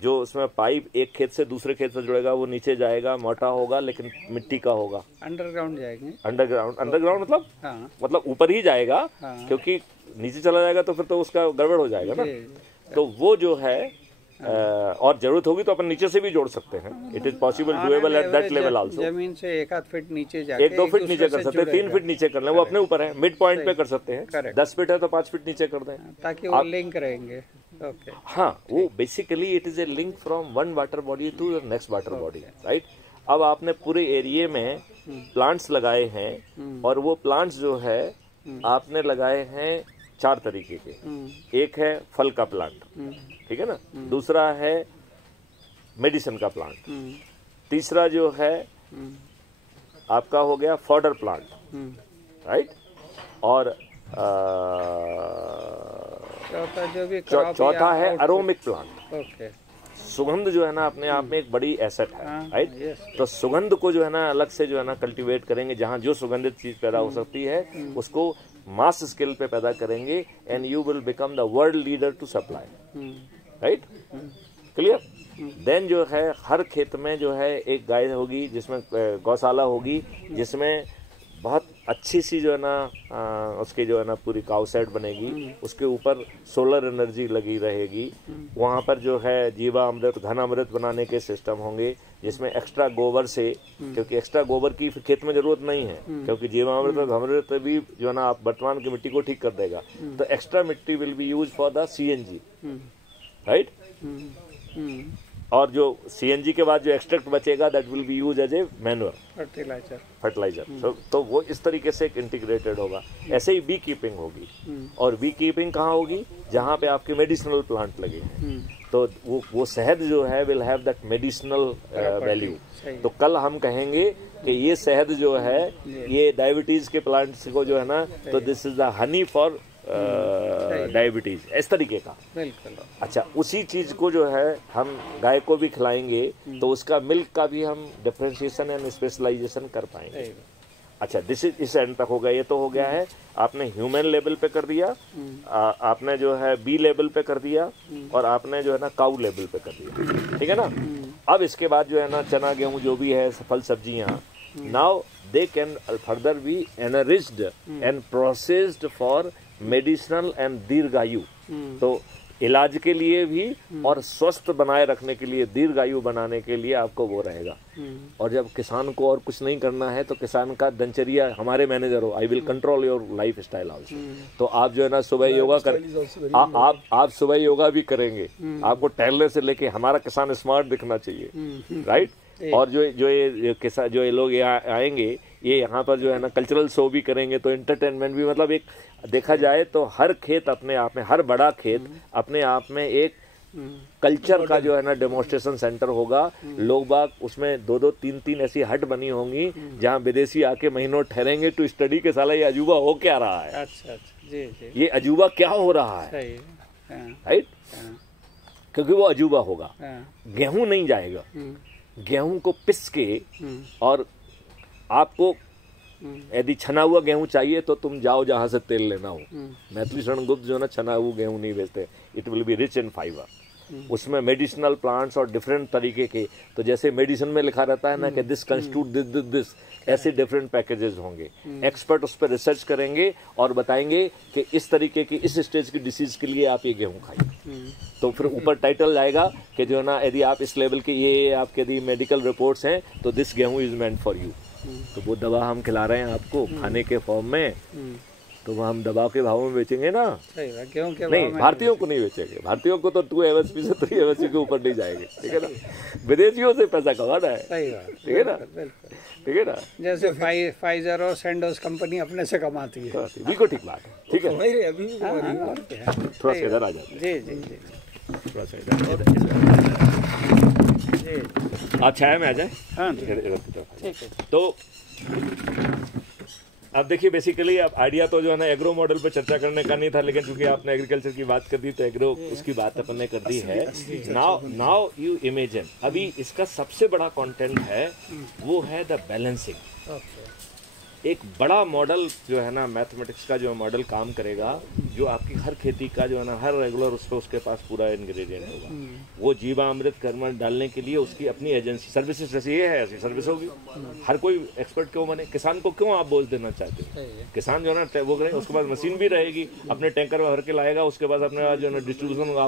जो उसमें पाइप एक खेत से दूसरे खेत से जुड़ेगा वो नीचे जाएगा, मोटा होगा लेकिन मिट्टी का होगा, अंडरग्राउंड जाएंगे। अंडरग्राउंड मतलब मतलब ऊपर ही जाएगा, क्योंकि नीचे चला जाएगा तो फिर तो उसका गड़बड़ हो जाएगा ना। तो वो जो है और जरूरत होगी तो अपन नीचे से भी जोड़ सकते हैं। It is possible doable at that level also. जमीन से 1 आध फीट नीचे जाके 1-2 फीट नीचे कर सकते हैं, 3 फीट नीचे कर लें, वो अपने ऊपर है। मिड पॉइंट पे कर सकते हैं, 10 फीट है तो 5 फीट नीचे कर दें, ताकि वो लिंक रहेंगे। ओके, हाँ, वो basically it is a link from one water body to the next water body, right. अब आपने पूरे एरिया में प्लांट्स लगाए हैं और वो प्लांट्स जो है आपने लगाए हैं 4 तरीके के। एक है फल का प्लांट, ठीक है ना, दूसरा है मेडिसिन का प्लांट, तीसरा जो है आपका हो गया फॉडर प्लांट, राइट। और चौथा है अरोमिक प्लांट। ओके, सुगंध जो है ना अपने आप में एक बड़ी एसेट है, राइट। तो सुगंध को जो है ना अलग से जो है ना कल्टीवेट करेंगे, जहाँ जो सुगंधित चीज पैदा हो सकती है उसको मास स्केल पे पैदा करेंगे, and you will become the world leader to supply, right. Clear. Then जो है हर खेत में जो है एक गाय होगी, जिसमें गौशाला होगी, जिसमें बहुत अच्छी सी जो है ना उसकी जो है ना पूरी काउ सेट बनेगी, उसके ऊपर सोलर एनर्जी लगी रहेगी। वहाँ पर जो है जीवा अमृत, घन अमृत बनाने के सिस्टम होंगे, जिसमें एक्स्ट्रा गोबर से, क्योंकि एक्स्ट्रा गोबर की खेत में जरूरत नहीं है, क्योंकि जीवा अमृत और घन अमृत भी जो है ना आप वर्तमान की मिट्टी को ठीक कर देगा। तो एक्स्ट्रा मिट्टी will be use for the CNG, right. और जो CNG के बाद जो एक्सट्रैक्ट बचेगा that will be use as a manure, fertiliser. तो वो इस तरीके से एक इंटीग्रेटेड होगा। ऐसे ही बी कीपिंग होगी, और बी कीपिंग कहाँ होगी? जहाँ पे आपके मेडिसिनल प्लांट लगे हैं, तो वो शहद जो है will have that medicinal value. तो कल हम कहेंगे कि ये शहद जो है ये डायबिटीज के प्लांट्स को जो है ना, तो this is the honey for diabetes, इस तरीके का। बिल्कुल। अच्छा, उसी चीज को जो है हम गाय को भी खिलाएंगे तो उसका मिल्क का भी हम डिफरेंशिएशन एंड स्पेशलाइजेशन कर पाएंगे। अच्छा, इस एंड तक हो गया। ये तो हो गया है, आपने ह्यूमन लेवल पे कर दिया, आपने जो है बी लेवल पे कर दिया, और आपने जो है ना काऊ लेवल पे कर दिया, ठीक है ना। अब इसके बाद जो है ना चना गेहूं जो भी है, फल सब्जियां, now they can further be enriched and processed for medicinal and दीर्घायु। तो इलाज के लिए भी और स्वस्थ बनाए रखने के लिए, दीर्घायु बनाने के लिए आपको वो रहेगा। और जब किसान को और कुछ नहीं करना है तो किसान का दिनचर्या, हमारे मैनेजर हो, I will control your life style also. तो आप जो है ना सुबह योगा कर, आप सुबह योगा भी करेंगे, आपको टहलने से लेके, हमारा किसान स्मार्ट दिखना चाहिए, राइट। और जो ये लोग यहाँ आएंगे, ये यहाँ पर जो है ना कल्चरल शो भी करेंगे, तो एंटरटेनमेंट भी, मतलब एक देखा जाए तो हर खेत अपने आप में, हर बड़ा खेत अपने आप में एक कल्चर का जो है ना डेमोन्स्ट्रेशन सेंटर होगा। लोग बाग उसमें 2-2, 3-3 ऐसी हट बनी होंगी जहाँ विदेशी आके महीनों ठहरेंगे टू स्टडी के साला ये अजूबा हो क्या रहा है। अच्छा, जी जी, ये अजूबा क्या हो रहा है, राइट। क्योंकि वो अजूबा होगा। गेहूं नहीं जाएगा, गेहूं को पिस के और आपको यदि छना हुआ गेहूं चाहिए तो तुम जाओ जहां से तेल लेना हो। मैथिली शरण गुप्त जो है ना छना हुआ गेहूं नहीं बेचते। It will be rich in fibre. उसमें मेडिसिनल प्लांट्स और डिफरेंट तरीके के, तो जैसे मेडिसिन में लिखा रहता है ना कि this constitute this this this, ऐसे डिफरेंट पैकेजेस होंगे। एक्सपर्ट उस पर रिसर्च करेंगे और बताएंगे कि इस तरीके की इस स्टेज की डिसीज के लिए आप ये गेहूं खाइए। तो फिर ऊपर टाइटल जाएगा कि जो है ना यदि आप इस लेवल के ये आपके यदि मेडिकल रिपोर्ट्स हैं तो दिस गेहूं इज मेंट फॉर यू। तो वो दवा हम खिला रहे हैं आपको खाने के फॉर्म में, तो वो हम दवा के भाव में बेचेंगे ना। सही है, गेहूं के नहीं, भाव में भारतीयों को नहीं बेचेंगे। भारतीयों को तो 2 MSP से 3 MSP के ऊपर नहीं जाएंगे, ठीक है ना। विदेशियों से पैसा कमाना है, सही बात, ठीक है ना, बिल्कुल। ठीक है ना। जैसे फाइजर और सैंडोज कंपनी अपने से कमाती है। बिल्कुल ठीक बात है, ठीक है। वही रहे अभी भी हाँ, कमा रही है। और क्या है। थोड़ा सा इधर आ जाते जी जी जी हैं, थोड़ा सा इधर। जी। अच्छा है, मैं आ जाए। हाँ जी, इधर की तरफ आ जाए। ठीक है। तो अब देखिए बेसिकली अब आइडिया तो जो है ना एग्रो मॉडल पे चर्चा करने का नहीं था, लेकिन क्योंकि आपने एग्रीकल्चर की बात कर दी तो एग्रो उसकी बात अपन ने कर दी है। नाउ यू इमेजिन, अभी इसका सबसे बड़ा कंटेंट है वो है द बैलेंसिंग। एक बड़ा मॉडल जो है ना मैथमेटिक्स का जो मॉडल काम करेगा, जो आपकी हर खेती का जो है ना हर रेगुलर उस पर उसके पास पूरा इंग्रेडिएंट होगा। वो जीवामृत कर्म डालने के लिए उसकी अपनी एजेंसी सर्विसेज, जैसे ये है ऐसी सर्विस होगी। हर कोई एक्सपर्ट क्यों बने? किसान को क्यों आप बोझ देना चाहते हो? किसान जो है ना वो करेंगे, उसके पास मशीन भी रहेगी, अपने टैंकर में भर के लाएगा, उसके बाद अपने जो है ना डिस्ट्रीब्यूशन होगा,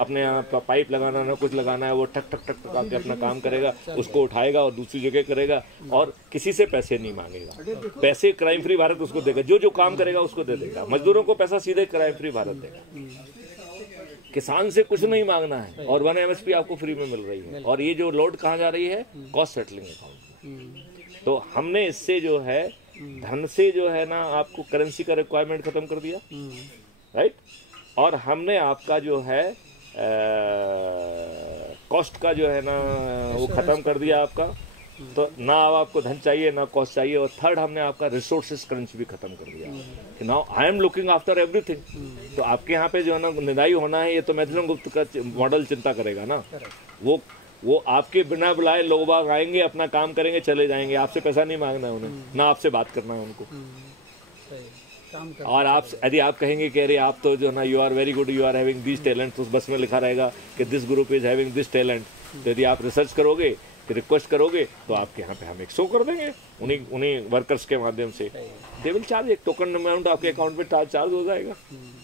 अपने पाइप लगाना है, कुछ लगाना है, वो ठक ठक ठक ठक आके अपना काम करेगा, उसको उठाएगा और दूसरी जगह करेगा और किसी से पैसे नहीं मांगेगा। पैसे क्राइम फ्री भारत उसको देगा, जो काम करेगा उसको दे देगा। मजदूरों को पैसा सीधे क्राइम फ्री भारत देगा। किसान से कुछ नहीं मांगना है और 1 MSP आपको फ्री में मिल रही है। और ये जो लोड कहाँ जा रही है? Cost settling account. तो हमने इससे जो है धन से जो है ना आपको करेंसी का रिक्वायरमेंट खत्म कर दिया, राइट। और हमने आपका जो है कॉस्ट का जो है ना वो खत्म कर दिया आपका। तो ना अब आपको धन चाहिए ना कॉस्ट चाहिए। और थर्ड, हमने आपका रिसोर्सेज करेंसी भी खत्म कर दिया कि now I am looking after everything. तो आपके यहाँ पे जो है ना निदाई होना है, ये तो मैथिली गुप्त का मॉडल चिंता करेगा ना। वो आपके बिना बुलाए लोग बाग आएंगे, अपना काम करेंगे, चले जाएंगे। आपसे पैसा नहीं मांगना है उन्हें, ना आपसे बात करना है उनको। और आप यदि आप कहेंगे कि अरे आप तो जो है ना you are very good, you are having this talent, तो उस बस में लिखा रहेगा कि this group is having this talent. तो यदि आप रिसर्च करोगे, रिक्वेस्ट करोगे, तो आपके यहाँ पे हम एक शो कर देंगे उन्हीं वर्कर्स के माध्यम से। दे विल चार्ज, एक टोकन अमाउंट आपके अकाउंट में चार्ज हो जाएगा।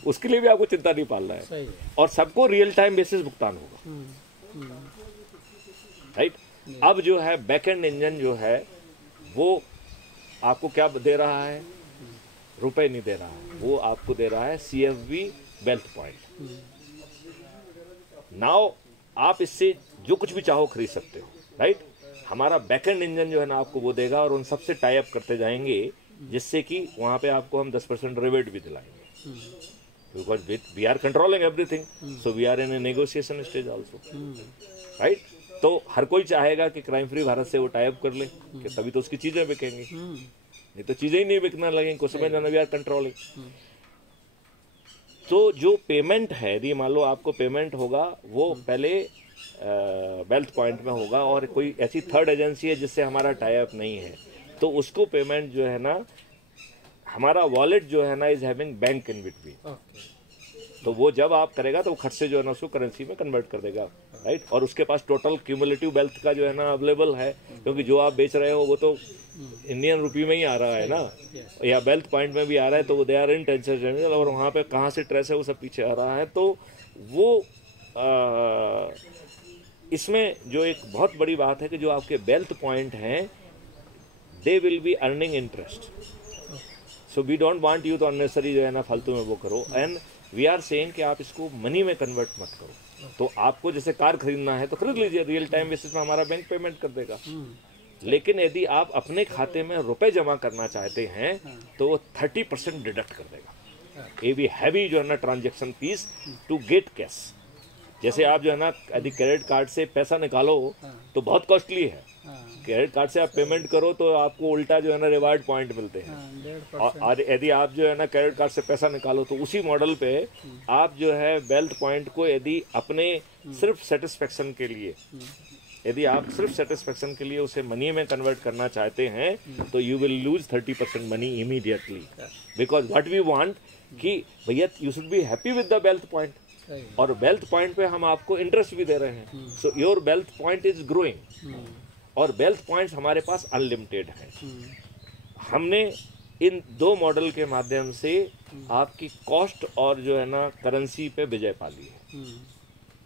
उसके लिए भी आपको चिंता नहीं पालना है। और सबको रियल टाइम बेसिस भुगतान होगा, राइट। अब जो है बैकएंड इंजन जो है वो आपको क्या दे रहा है? रुपए नहीं दे रहा है, वो आपको दे रहा है CFB वेल्थ पॉइंट। नाउ आप इससे जो कुछ भी चाहो खरीद सकते हो, राइट। हमारा बैकएंड इंजन जो है ना आपको वो देगा और उन सबसे टाई अप करते जाएंगे, जिससे कि वहां पे आपको हम 10% रिबेट भी दिलाएंगे। Because we are controlling everything, so we are in a negotiation stage also, right. तो हर कोई चाहेगा कि क्राइम फ्री भारत से वो टाई अप कर ले, कि तभी तो उसकी चीजें बिकेंगी। नहीं तो चीजें ही नहीं बिकने लगेंगी, कुछ समझ जाना वी आर कंट्रोलिंग। तो जो पेमेंट है, यदि मान लो आपको पेमेंट होगा, वो पहले वेल्थ पॉइंट में होगा और कोई ऐसी थर्ड एजेंसी है जिससे हमारा टाई अप नहीं है, तो उसको पेमेंट जो है ना हमारा वॉलेट जो है ना is having bank in between. तो वो जब आप करेगा तो वो खर्च से जो है ना उसको करेंसी में कन्वर्ट कर देगा, राइट। और उसके पास टोटल क्यूमुलेटिव वेल्थ का जो है ना अवेलेबल है, क्योंकि जो आप बेच रहे हो वो तो इंडियन रुपी में ही आ रहा है ना, या वेल्थ पॉइंट में भी आ रहा है। तो वो दे आर इन टेंशन, और वहाँ पे कहाँ से ट्रेस है वो सब पीछे आ रहा है। तो वो इसमें जो एक बहुत बड़ी बात है कि जो आपके वेल्थ पॉइंट हैं, they will be earning interest. So we don't want you to unnecessary जो है ना फालतू में वो करो। एंड वी आर सेइंग कि आप इसको मनी में कन्वर्ट मत करो। तो आपको जैसे कार खरीदना है तो खरीद लीजिए, रियल टाइम बेसिस में हमारा बैंक पेमेंट कर देगा। लेकिन यदि आप अपने खाते में रुपए जमा करना चाहते हैं तो वो 30% डिडक्ट कर देगा। ये भी हैवी जो है ना transaction fees to get cash. जैसे आप जो है ना यदि क्रेडिट कार्ड से पैसा निकालो तो बहुत कॉस्टली है। क्रेडिट कार्ड से आप पेमेंट करो तो आपको उल्टा जो है ना रिवार्ड पॉइंट मिलते हैं। और यदि आप जो है ना क्रेडिट कार्ड से पैसा निकालो तो उसी मॉडल पे आप जो है वेल्थ पॉइंट को यदि अपने सिर्फ सेटिस्फेक्शन के लिए यदि आप सिर्फ सेटिस्फेक्शन के लिए उसे मनी में कन्वर्ट करना चाहते हैं तो you will lose 30% money immediately, because what we want कि भैया you should be happy with the wealth point, और वेल्थ पॉइंट पे हम आपको इंटरेस्ट भी दे रहे हैं, so your wealth point is growing, और वेल्थ पॉइंट्स हमारे पास अनलिमिटेड हैं। हमने इन दो मॉडल के माध्यम से आपकी कॉस्ट और जो है ना करेंसी पे विजय पा ली है,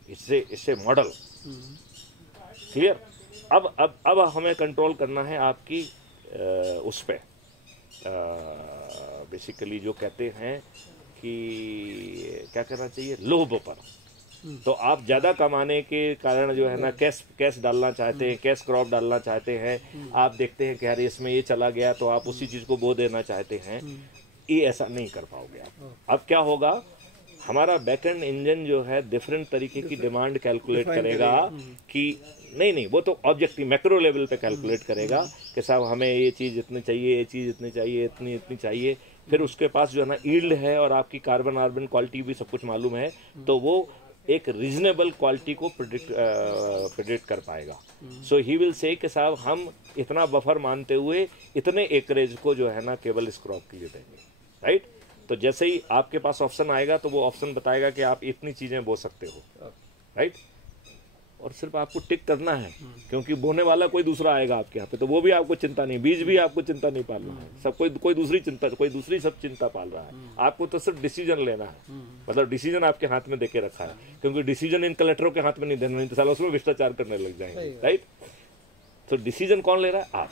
इससे मॉडल क्लियर। अब हमें कंट्रोल करना है आपकी उस पे बेसिकली जो कहते हैं कि क्या करना चाहिए, लोभ पर। तो आप ज़्यादा कमाने के कारण जो है ना कैश डालना चाहते हैं, कैश क्रॉप डालना चाहते हैं, आप देखते हैं कि यार इसमें ये चला गया तो आप उसी चीज़ को बो देना चाहते हैं, ये ऐसा नहीं कर पाओगे आप। अब क्या होगा, हमारा बैकएंड इंजन जो है डिफरेंट तरीके की डिमांड कैलकुलेट करेगा कि नहीं वो तो ऑब्जेक्टिव मैक्रो लेवल पे कैलकुलेट करेगा कि साहब हमें ये चीज़ इतनी चाहिए, ये चीज़ इतनी चाहिए, इतनी चाहिए। फिर उसके पास जो है ना यील्ड है और आपकी कार्बन आर्बन क्वालिटी भी सब कुछ मालूम है, तो वो एक रीजनेबल क्वालिटी को प्रिडिक्ट कर पाएगा। सो ही विल से कि साहब हम इतना बफर मानते हुए इतने एकरेज को जो है ना केवल इस क्रॉप के लिए देंगे, राइट। तो जैसे ही आपके पास ऑप्शन आएगा तो वो ऑप्शन बताएगा कि आप इतनी चीज़ें बो सकते हो, राइट। और सिर्फ आपको टिक करना है, क्योंकि बोने वाला कोई दूसरा आएगा आपके यहाँ पे, तो वो भी आपको चिंता नहीं, बीज भी आपको चिंता नहीं पालना है, सब कोई दूसरी सब चिंता पाल रहा है। आपको तो सिर्फ डिसीजन लेना है, मतलब डिसीजन आपके हाथ में देके रखा है, क्योंकि डिसीजन इन कलेक्टरों के हाथ में नहीं देना, नहीं तो साला उसमें भ्रष्टाचार करने लग जाएंगे, राइट। तो डिसीजन कौन ले रहा है, आप।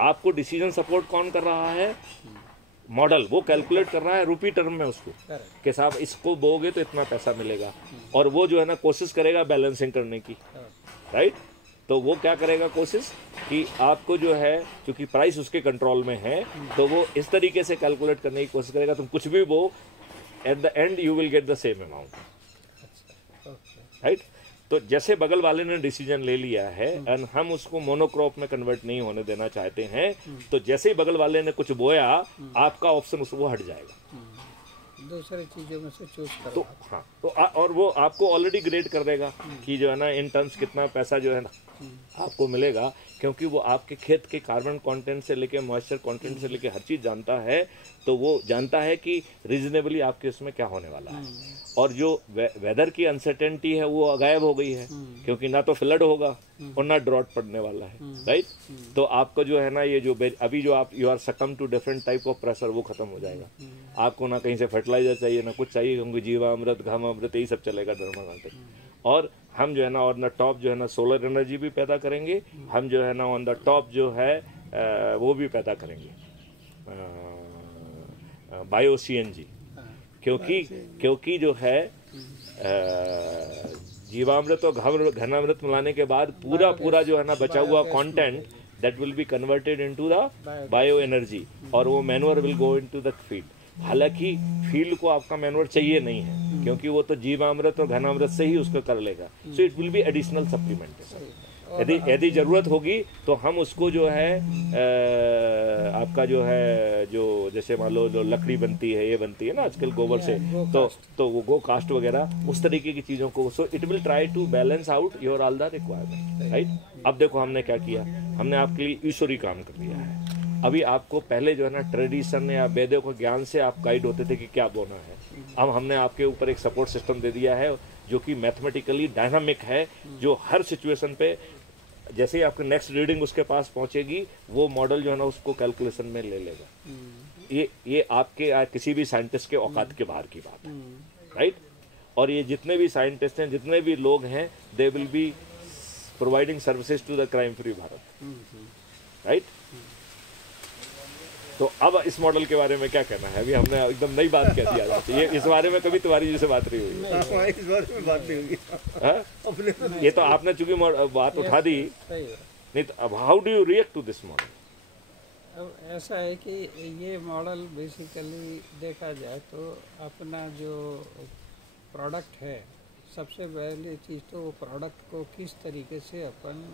आपको डिसीजन सपोर्ट कौन कर रहा है, मॉडल। वो कैलकुलेट कर रहा है रूपी टर्म में उसको कि साहब इसको बोगे तो इतना पैसा मिलेगा, और वो जो है ना कोशिश करेगा बैलेंसिंग करने की, राइट। तो वो क्या करेगा, कोशिश कि आपको जो है क्योंकि प्राइस उसके कंट्रोल में है, तो वो इस तरीके से कैलकुलेट करने की कोशिश करेगा, तुम कुछ भी वो at the end you will get the same amount, right. तो जैसे बगल वाले ने डिसीजन ले लिया है एंड हम उसको मोनोक्रॉप में कन्वर्ट नहीं होने देना चाहते हैं, तो जैसे ही बगल वाले ने कुछ बोया, आपका ऑप्शन वो हट जाएगा, दूसरी चीजों में से चूज करो। तो हाँ, तो और वो आपको ऑलरेडी ग्रेड कर देगा कि जो है ना इन टर्म्स कितना पैसा जो है ना आपको मिलेगा, क्योंकि वो आपके खेत के कार्बन कंटेंट से लेके मॉइस्चर कंटेंट से लेके हर चीज़ जानता है, तो वो जानता है कि रीजनेबली आपके उसमें क्या होने वाला है। और जो वेदर की अनसर्टेनिटी है वो गायब हो गई है, क्योंकि ना तो फ्लड होगा और ना ड्रॉट पड़ने वाला है, राइट। तो आपको जो है ना ये जो अभी जो आप you are succumb to different type of pressure, वो खत्म हो जाएगा। आपको ना कहीं से फर्टिलाइजर चाहिए, ना कुछ चाहिए, क्योंकि जीवामृत घामामृत यही सब चलेगा धर्माकांत। और हम जो है ना ऑन द टॉप जो है ना सोलर एनर्जी भी पैदा करेंगे, हम जो है ना ऑन द टॉप जो है वो भी पैदा करेंगे बायो सीएनजी, क्योंकि जो है जीवामृत और घनामृत मिलाने के बाद पूरा जो है ना बचा हुआ content that will be converted into the bio energy, और वो manure will go into the field. हालांकि फील्ड को आपका मैन्योर चाहिए नहीं है, क्योंकि वो तो जीवामृत और घनामृत से ही उसको कर लेगा, सो it will B additional supplementation. यदि जरूरत होगी तो हम उसको जो है आपका जो है जो जैसे मान लो जो लकड़ी बनती है, ये बनती है ना आजकल गोबर से, तो वो गो कास्ट वगैरह उस तरीके की चीज़ों को, so it will try to balance out your all the requirement, right. अब देखो हमने क्या किया, हमने आपके लिए ईश्वरी काम कर दिया है। अभी आपको पहले जो है ना ट्रेडिशन या वेदों के ज्ञान से आप गाइड होते थे कि क्या बोना है, अब हमने आपके ऊपर एक सपोर्ट सिस्टम दे दिया है जो कि मैथमेटिकली डायनामिक है, जो हर सिचुएशन पे जैसे ही आपकी नेक्स्ट रीडिंग उसके पास पहुंचेगी, वो मॉडल जो है ना उसको कैलकुलेशन में ले लेगा। ये आपके किसी भी साइंटिस्ट के औकात के बाहर की बात है, राइट। और ये जितने भी साइंटिस्ट हैं, जितने भी लोग हैं, they will be providing services to the crime free Bharat, right. तो अब इस मॉडल के बारे में क्या कहना है, अभी हमने एकदम नई बात कह दिया जाती है, इस बारे में कभी तुम्हारी जी से बात नहीं हुई, इस बारे में बात नहीं होगी। ये तो आपने चूंकि बात उठा दी, नहीं तो अब how do you react to this model? अब ऐसा है कि ये मॉडल बेसिकली देखा जाए तो अपना जो प्रोडक्ट है, सबसे पहली चीज़ तो वो प्रोडक्ट को किस तरीके से अपन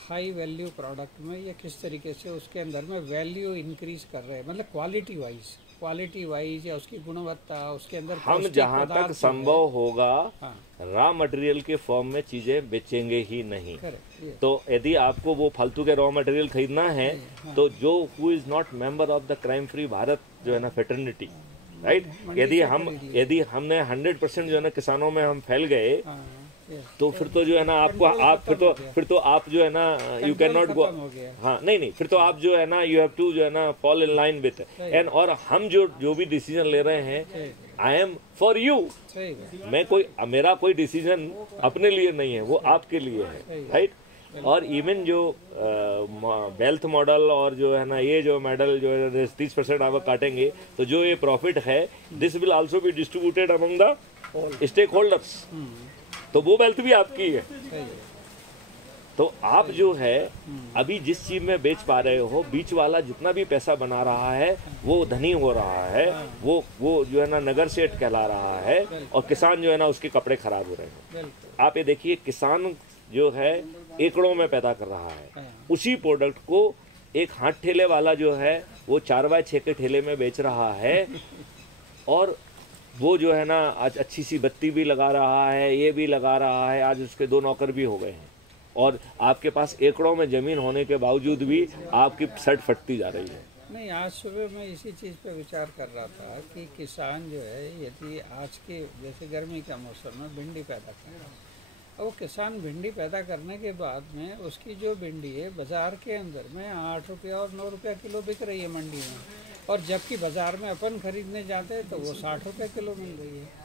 हाई वैल्यू प्रोडक्ट में या किस तरीके से उसके अंदर में वैल्यू इंक्रीज कर रहे हैं, मतलब क्वालिटी वाइज या उसकी गुणवत्ता, उसके अंदर हम पौष्टिक जहाँ तक पदार्थ जो संभव होगा हाँ। रॉ मटेरियल के फॉर्म में चीजें बेचेंगे ही नहीं। Correct, ये। तो यदि आपको वो फालतू के रॉ मटेरियल खरीदना है तो जो who is not member of the crime free Bharat जो है ना फेटर्निटी, राइट, यदि हमने 100% जो है ना किसानों में हम फैल गए हाँ, yes। तो फिर तो जो है ना आपको फिर तो आप जो है ना यू कैन नॉट गो, हाँ नहीं फिर तो आप जो है ना यू हैव टू जो है ना fall in line with and, और हम जो भी डिसीजन ले रहे हैं आई एम फॉर यू, मेरा कोई डिसीजन अपने लिए नहीं है, वो आपके लिए है, राइट। और इवन जो वेल्थ मॉडल और जो है ना ये जो मेडल जो है 30% आप काटेंगे तो जो ये प्रॉफिट है this will also be distributed among the stakeholders, तो वो वेल्थ भी आपकी है। तो आप जो है अभी जिस चीज में बेच पा रहे हो, बीच वाला जितना भी पैसा बना रहा है वो धनी हो रहा है, वो जो है ना नगर सेठ कहला रहा है, और किसान जो है ना उसके कपड़े खराब हो रहे हैं। आप ये देखिए किसान जो है एकड़ों में पैदा कर रहा है, उसी प्रोडक्ट को एक हाथ ठेले वाला जो है वो 4x6 के ठेले में बेच रहा है, और वो जो है ना आज अच्छी सी बत्ती भी लगा रहा है, ये भी लगा रहा है, आज उसके 2 नौकर भी हो गए हैं, और आपके पास एकड़ों में जमीन होने के बावजूद भी आपकी शर्ट फटती जा रही है। नहीं, आज सुबह मैं इसी चीज़ पे विचार कर रहा था कि किसान जो है यदि आज के जैसे गर्मी का मौसम में भिंडी पैदा कर रहा है, और वो किसान भिंडी पैदा करने के बाद में उसकी जो भिंडी है बाज़ार के अंदर में 8 रुपया और 9 रुपया किलो बिक रही है मंडी में, और जबकि बाज़ार में अपन खरीदने जाते हैं तो वो 60 रुपये किलो मिल रही है।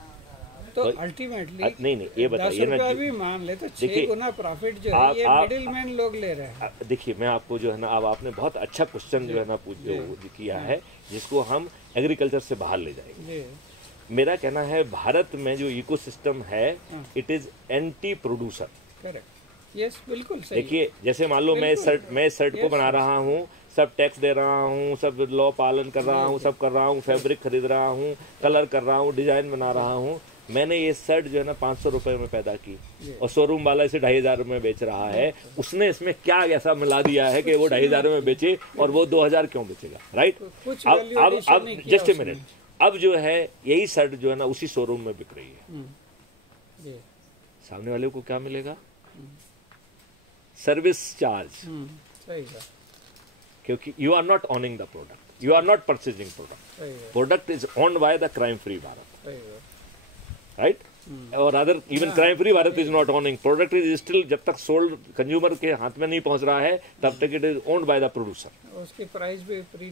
तो अल्टीमेटली नहीं ये बताइए ना, 10 रुपया भी मान ले तो 6 गुना प्रॉफिट जो है ये मिडिल मैन लोग ले रहे हैं। देखिए मैं आपको जो है ना, अब आपने बहुत अच्छा क्वेश्चन जो है ना किया है, जिसको हम एग्रीकल्चर से बाहर ले जाएंगे। मेरा कहना है भारत में जो इकोसिस्टम है it is anti producer. Correct, yes, बिल्कुल सही। देखिए जैसे मान लो मैं शर्ट को बना रहा हूँ, सब टैक्स दे रहा हूँ, सब लॉ पालन कर रहा हूँ, सब कर रहा हूँ, फैब्रिक खरीद रहा हूँ, कलर कर रहा हूँ, डिजाइन बना रहा हूँ, मैंने ये शर्ट जो है ना 500 रुपए में पैदा की और शोरूम वाला इसे 2500 में बेच रहा है, उसने इसमें क्या ऐसा मिला दिया है कि वो 2500 में बेचे और वो 2000 क्यों बेचेगा, राइट। अब जस्ट ए मिनट, अब जो है यही शर्ट जो है ना उसी शोरूम में बिक रही है, सामने वाले को क्या मिलेगा? सर्विस चार्ज, क्योंकि you are not owning the product, you are not purchasing product, product is owned by the crime free Bharat, right, और other even crime free Bharat is not owning, product is still, जब तक sold consumer के हाथ में नहीं पहुंच रहा है तब तक it is owned by the producer. उसकी प्राइस भी प्री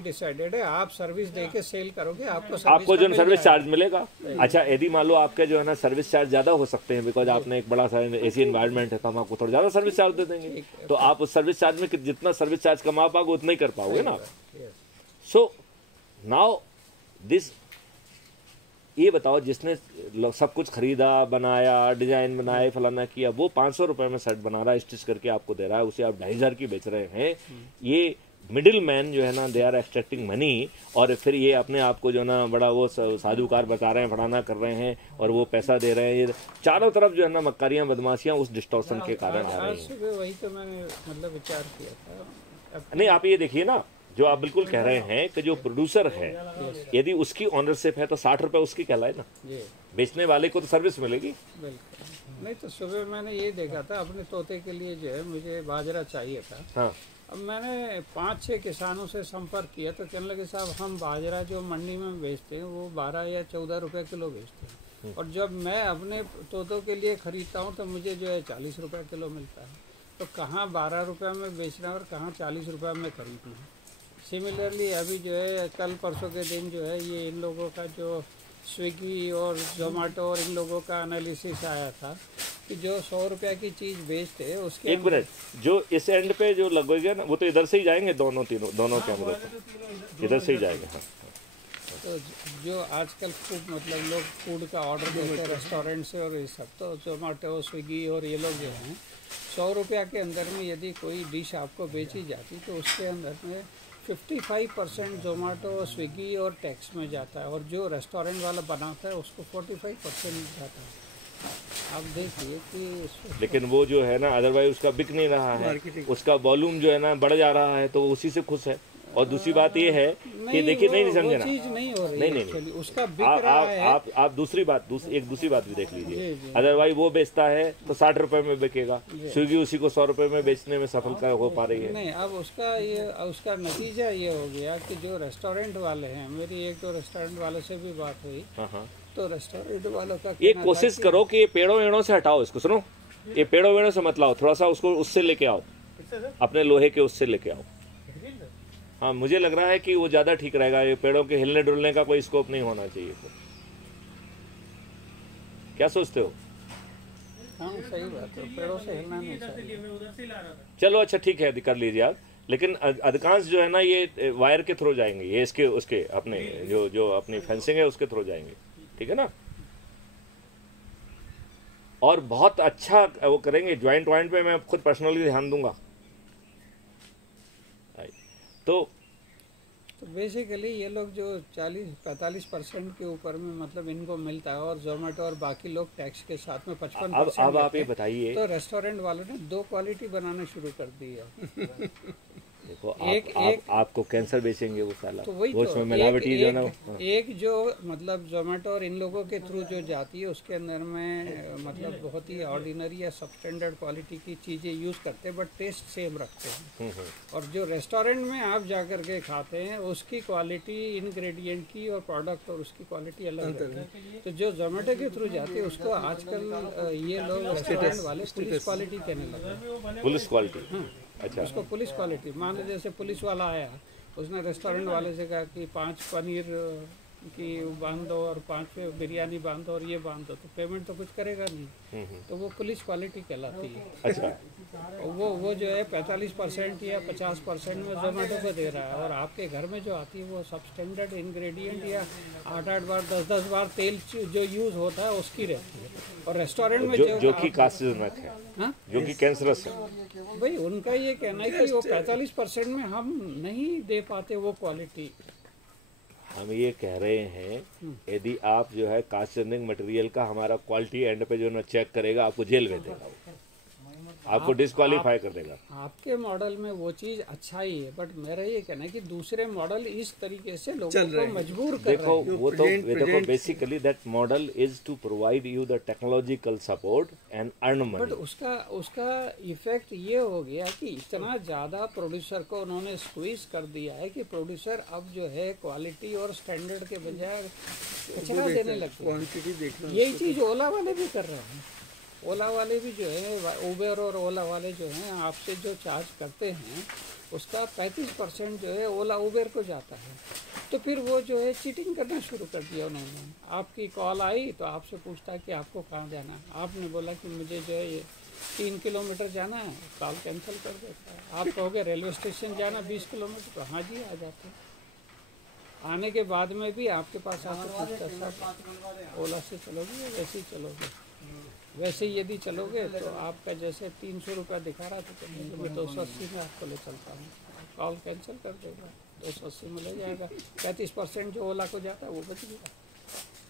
डिसाइडेड है, आप सर्विस देके सेल करोगे, आपको जो सर्विस चार्ज मिलेगा। अच्छा यदि मान लो आपके जो है ना सर्विस चार्ज ज्यादा हो सकते हैं, बिकॉज आपने एक बड़ा सा एसी एनवायरनमेंट है, तो हम आपको थोड़ा ज्यादा सर्विस चार्ज दे देंगे, तो आप उस सर्विस चार्ज में जितना सर्विस चार्ज कमा पाओगे उतना ही कर पाओगे ना। सो नाउ दिस, ये बताओ जिसने सब कुछ खरीदा, बनाया, डिजाइन बनाए, फलाना किया, वो 500 रुपए में शर्ट बना रहा है, स्टिच करके आपको दे रहा है, उसे आप 2500 की बेच रहे हैं। ये मिडिल मैन जो है ना दे आर एक्सट्रैक्टिंग मनी, और फिर ये अपने आप को जो ना बड़ा वो साधुकार बता रहे हैं, फलाना कर रहे हैं, और वो पैसा दे रहे हैं। ये चारों तरफ जो है ना मक्कारियां, बदमाशियां उस डिस्टॉर्शन के कारण आ रही हैं। वही तो मैंने मतलब विचार किया था। नहीं आप ये देखिए ना, जो आप बिल्कुल कह रहे हैं कि जो प्रोड्यूसर है यदि उसकी ऑनरशिप है तो 60 रुपए उसकी कहलाए ना, बेचने वाले को तो सर्विस मिलेगी। बिल्कुल नहीं, तो सुबह मैंने ये देखा था अपने तोते के लिए जो है मुझे बाजरा चाहिए था। हाँ। अब मैंने 5-6 किसानों से संपर्क किया तो कहने लगे साहब हम बाजरा जो मंडी में बेचते हैं वो 12 या 14 रुपए किलो बेचते हैं, और जब मैं अपने तोतों के लिए ख़रीदता हूँ तो मुझे जो है 40 रुपये किलो मिलता है। तो कहाँ 12 रुपये में बेचना है और कहाँ 40 रुपये में खरीदना है। सिमिलरली अभी जो है कल परसों के दिन जो है ये इन लोगों का जो स्विगी और जोमेटो और इन लोगों का एनालिसिस आया था कि जो 100 रुपये की चीज़ बेचते हैं उसके, एक मिनट, जो इस एंड पे जो लगेगा ना वो तो इधर से ही जाएंगे, दोनों कैमरों पे इधर से ही जाएंगे। हाँ। तो जो आजकल खूब मतलब लोग फूड का ऑर्डर देते हैं रेस्टोरेंट से और ये सब, तो जोमेटो, स्विगी और ये लोग जो हैं 100 रुपये के अंदर में यदि कोई डिश आपको बेची जाती तो उसके अंदर में 55% जोमेटो, स्विगी और टैक्स में जाता है, और जो रेस्टोरेंट वाला बनाता है उसको 45% जाता है। आप देखिए कि लेकिन वो जो है ना अदरवाइज उसका बिक नहीं रहा है, उसका वॉल्यूम जो है ना बढ़ जा रहा है, तो वो उसी से खुश है। और दूसरी बात ये है कि देखिए, नहीं समझे ना, चीज नहीं हो रही नहीं actually, उसका बिक रहा है। आप दूसरी बात भी देख लीजिए। अदरवाइज वो बेचता है तो 60 रुपए में बिकेगा, स्विगी उसी को 100 रुपए में बेचने में सफलता हो पा रही है। नहीं, अब उसका नतीजा ये हो गया कि जो रेस्टोरेंट वाले हैं, मेरी एक दो रेस्टोरेंट वाले से भी बात हुई, तो रेस्टोरेंट वालों का एक कोशिश करो कि ये पेड़ों वेड़ों से हटाओ इसको। सुनो, ये पेड़ों वेड़ों से मत लाओ, थोड़ा सा उसको उससे लेके आओ, अपने लोहे के उससे लेके आओ। हाँ, मुझे लग रहा है कि वो ज्यादा ठीक रहेगा। ये पेड़ों के हिलने डुलने का कोई स्कोप नहीं होना चाहिए। क्या सोचते हो? हाँ, सही बात है, पेड़ों से हिलना नहीं चाहिए। चलो अच्छा ठीक है, कर लीजिए आप। लेकिन अधिकांश जो है ना ये वायर के थ्रू जाएंगे, ये इसके उसके अपने जो अपनी फेंसिंग है उसके थ्रू जाएंगे, ठीक है ना। और बहुत अच्छा वो करेंगे, ज्वाइंट वाइंट पे मैं खुद पर्सनली ध्यान दूंगा। तो बेसिकली ये लोग जो 40-45% के ऊपर में मतलब इनको मिलता है, और जोमेटो और बाकी लोग टैक्स के साथ में 55%। अब आप ये बताइए, तो रेस्टोरेंट वालों ने 2 क्वालिटी बनाना शुरू कर दी है। देखो आपको कैंसर बेचेंगे वो साला, तो वही वो तो उसमें मिलावटी जो ना, एक जो मतलब जोमेटो और इन लोगों के थ्रू जो जाती है उसके अंदर में मतलब बहुत ही ऑर्डिनरी या सबस्टैंडर्ड क्वालिटी की चीज़ें यूज़ करते हैं, बट टेस्ट सेम रखते हैं। और जो रेस्टोरेंट में आप जा कर के खाते हैं उसकी क्वालिटी इंग्रेडिएंट की और प्रोडक्ट और उसकी क्वालिटी अलग है। तो जो जोमेटो के थ्रू जाते हैं उसको आजकल ये लोग रेस्टोरेंट वाले पुलिस क्वालिटी कहने लगे। पुलिस क्वालिटी, अच्छा, उसको पुलिस क्वालिटी मान लो। जैसे पुलिस वाला आया, उसने रेस्टोरेंट वाले से कहा कि 5 पनीर की बांध दो और 5 बिरयानी बांध दो और ये बांध दो, तो पेमेंट तो कुछ करेगा नहीं, तो वो पुलिस क्वालिटी कहलाती है। अच्छा, वो जो है 45% या 50% में जोमेटो को दे रहा है, और आपके घर में जो आती है वो सबस्टैंडर्ड इंग्रेडिएंट या 8-8 बार 10-10 बार तेल जो यूज़ होता है उसकी रहती है। और रेस्टोरेंट में जो कि कार्सिनोजेनिक है, हाँ? जो कि कैंसरस है, भाई उनका ये कहना है कि वो 45% में हम नहीं दे पाते वो क्वालिटी। हम ये कह रहे हैं यदि आप जो है कार्सिनोजेनिक मटेरियल का हमारा क्वालिटी एंड पे जो ना चेक करेगा, आपको जेल में देगा, आपको डिस्क्वालीफाई कर देगा। आपके मॉडल में वो चीज अच्छा ही है, बट मेरा ये कहना है कि दूसरे मॉडल इस तरीके से लोगों को मजबूर कर रहे हैं। वो तो देखो basically that model is to provide you the technological support and earn money. But उसका इफेक्ट ये हो गया कि इतना ज्यादा प्रोड्यूसर को उन्होंने स्क्वीज कर दिया है कि प्रोड्यूसर अब जो है क्वालिटी और स्टैंडर्ड के बजाय कचरा देने लग गए। यही चीज ओला वाले भी कर रहे हैं। ओला वाले भी जो है, उबेर और ओला वाले जो हैं आपसे जो चार्ज करते हैं उसका 35% जो है ओला उबेर को जाता है। तो फिर वो जो है चीटिंग करना शुरू कर दिया उन्होंने। आपकी कॉल आई तो आपसे पूछता है कि आपको कहाँ जाना है, आपने बोला कि मुझे जो है ये 3 किलोमीटर जाना है, कॉल कैंसिल कर देता है। आप कहोगे रेलवे स्टेशन जाना 20 किलोमीटर, तो हाँ जी आ जाते हैं। आने के बाद में भी आपके पास आके पूछता है साहब ओला से चलोगे या वैसे ही चलोगे। वैसे ही यदि चलोगे तो आपका जैसे 300 रुपया दिखा रहा था, तो मैं 280 में आपको ले चलता हूँ, कॉल कैंसिल कर देगा, 280 में ले जाएगा। 35% जो ओला को जाता है वो बच गया।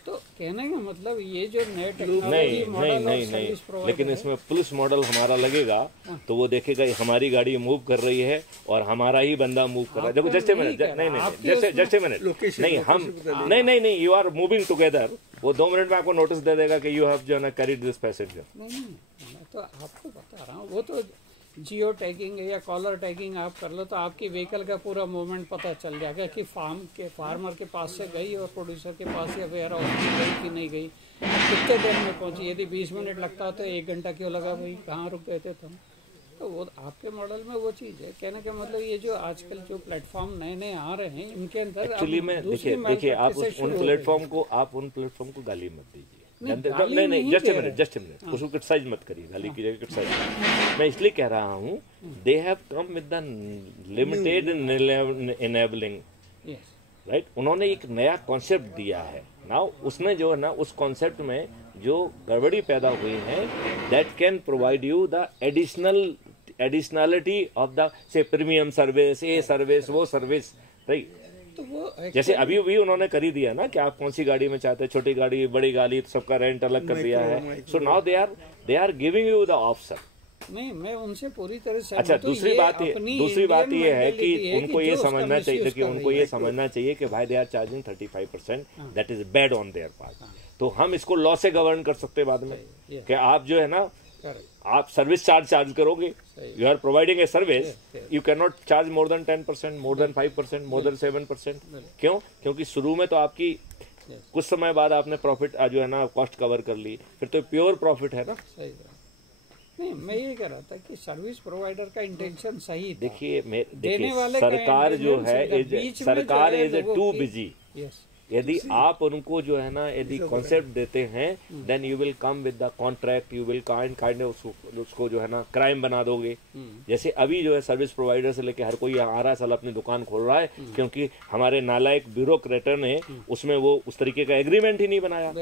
तो कहने का मतलब ये जो नए टेक्नोलॉजी मॉडल और सर्विस प्रोवाइड, लेकिन इसमें पुलिस मॉडल हमारा लगेगा तो वो देखेगा हमारी गाड़ी मूव कर रही है और हमारा ही बंदा मूव कर रहा है। देखो जस्ट मिनट, नहीं जस्ट मिनट, नहीं हम नहीं यू आर मूविंग टुगेदर। वो 2 मिनट में आपको नोटिस दे देगा कि यू हैव जो है ना कैरीड दिस पैसेंजर। नहीं मैं तो आपको बता रहा हूँ, वो तो जियो टैगिंग या कॉलर टैगिंग आप कर लो तो आपकी व्हीकल का पूरा मूवमेंट पता चल जाएगा कि फार्मर के पास से गई और प्रोड्यूसर के पास या वेयर हाउस में गई कि नहीं गई, कितने देर में पहुंची। यदि 20 मिनट लगता हो तो 1 घंटा क्यों लगा भाई, कहाँ रुक गए थे तुम। तो वो आपके मॉडल में वो चीज़ है। कहने का मतलब ये जो आजकल जो प्लेटफॉर्म नए आ रहे हैं इनके अंदर एक्चुअली में देखिए आप उन प्लेटफॉर्म को गाली मत दीजिए। नहीं जस्ट मिनट उसको क्रिटिसाइज मत करिए, गाली की जगह क्रिटिसाइज। मैं इसलिए कह रहा हूँ they have come with the limited enabling, right. उन्होंने एक नया कॉन्सेप्ट दिया है ना, उसमें जो है ना उस कॉन्सेप्ट में जो गड़बड़ी पैदा हुई है that can provide you the additionality of the से प्रीमियम सर्विस, ये सर्विस वो सर्विस, राइट। तो वो जैसे अभी भी उन्होंने कर ही दिया ना कि आप कौन सी गाड़ी में चाहते हैं, छोटी गाड़ी, बड़ी गाड़ी, सबका रेंट अलग कर दिया है। So now they are giving you the option. नहीं, मैं उनसे पूरी तरह से अच्छा, दूसरी बात ये है कि उनको ये समझना चाहिए कि उनको ये समझना चाहिए कि भाई they are charging 35%, that is bad on their part. तो हम इसको लॉ से गवर्न कर सकते हैं बाद में कि आप जो है ना, आप सर्विस चार्ज करोगे, you are providing a service, you can not charge more than 10%, more than 5%, more than 7%। क्यों? क्योंकि शुरू में तो आपकी कुछ समय बाद आपने प्रॉफिट जो है ना कॉस्ट कवर कर ली, फिर तो प्योर प्रॉफिट है ना। नहीं, मैं ये कह रहा था कि सर्विस प्रोवाइडर का इंटेंशन सही था। देखिए सरकार जो है, सरकार इज टू बिजी। यदि आप उनको जो है ना, यदि कॉन्सेप्ट देते हैं, then you will come with the contract, you will kind उसको जो है ना क्राइम बना दोगे। जैसे अभी जो है सर्विस प्रोवाइडर से लेके हर कोई आ रहा है, साल अपनी दुकान खोल रहा है, क्योंकि हमारे नालायक ब्यूरोक्रेटर ने उसमें वो उस तरीके का एग्रीमेंट ही नहीं बनाया।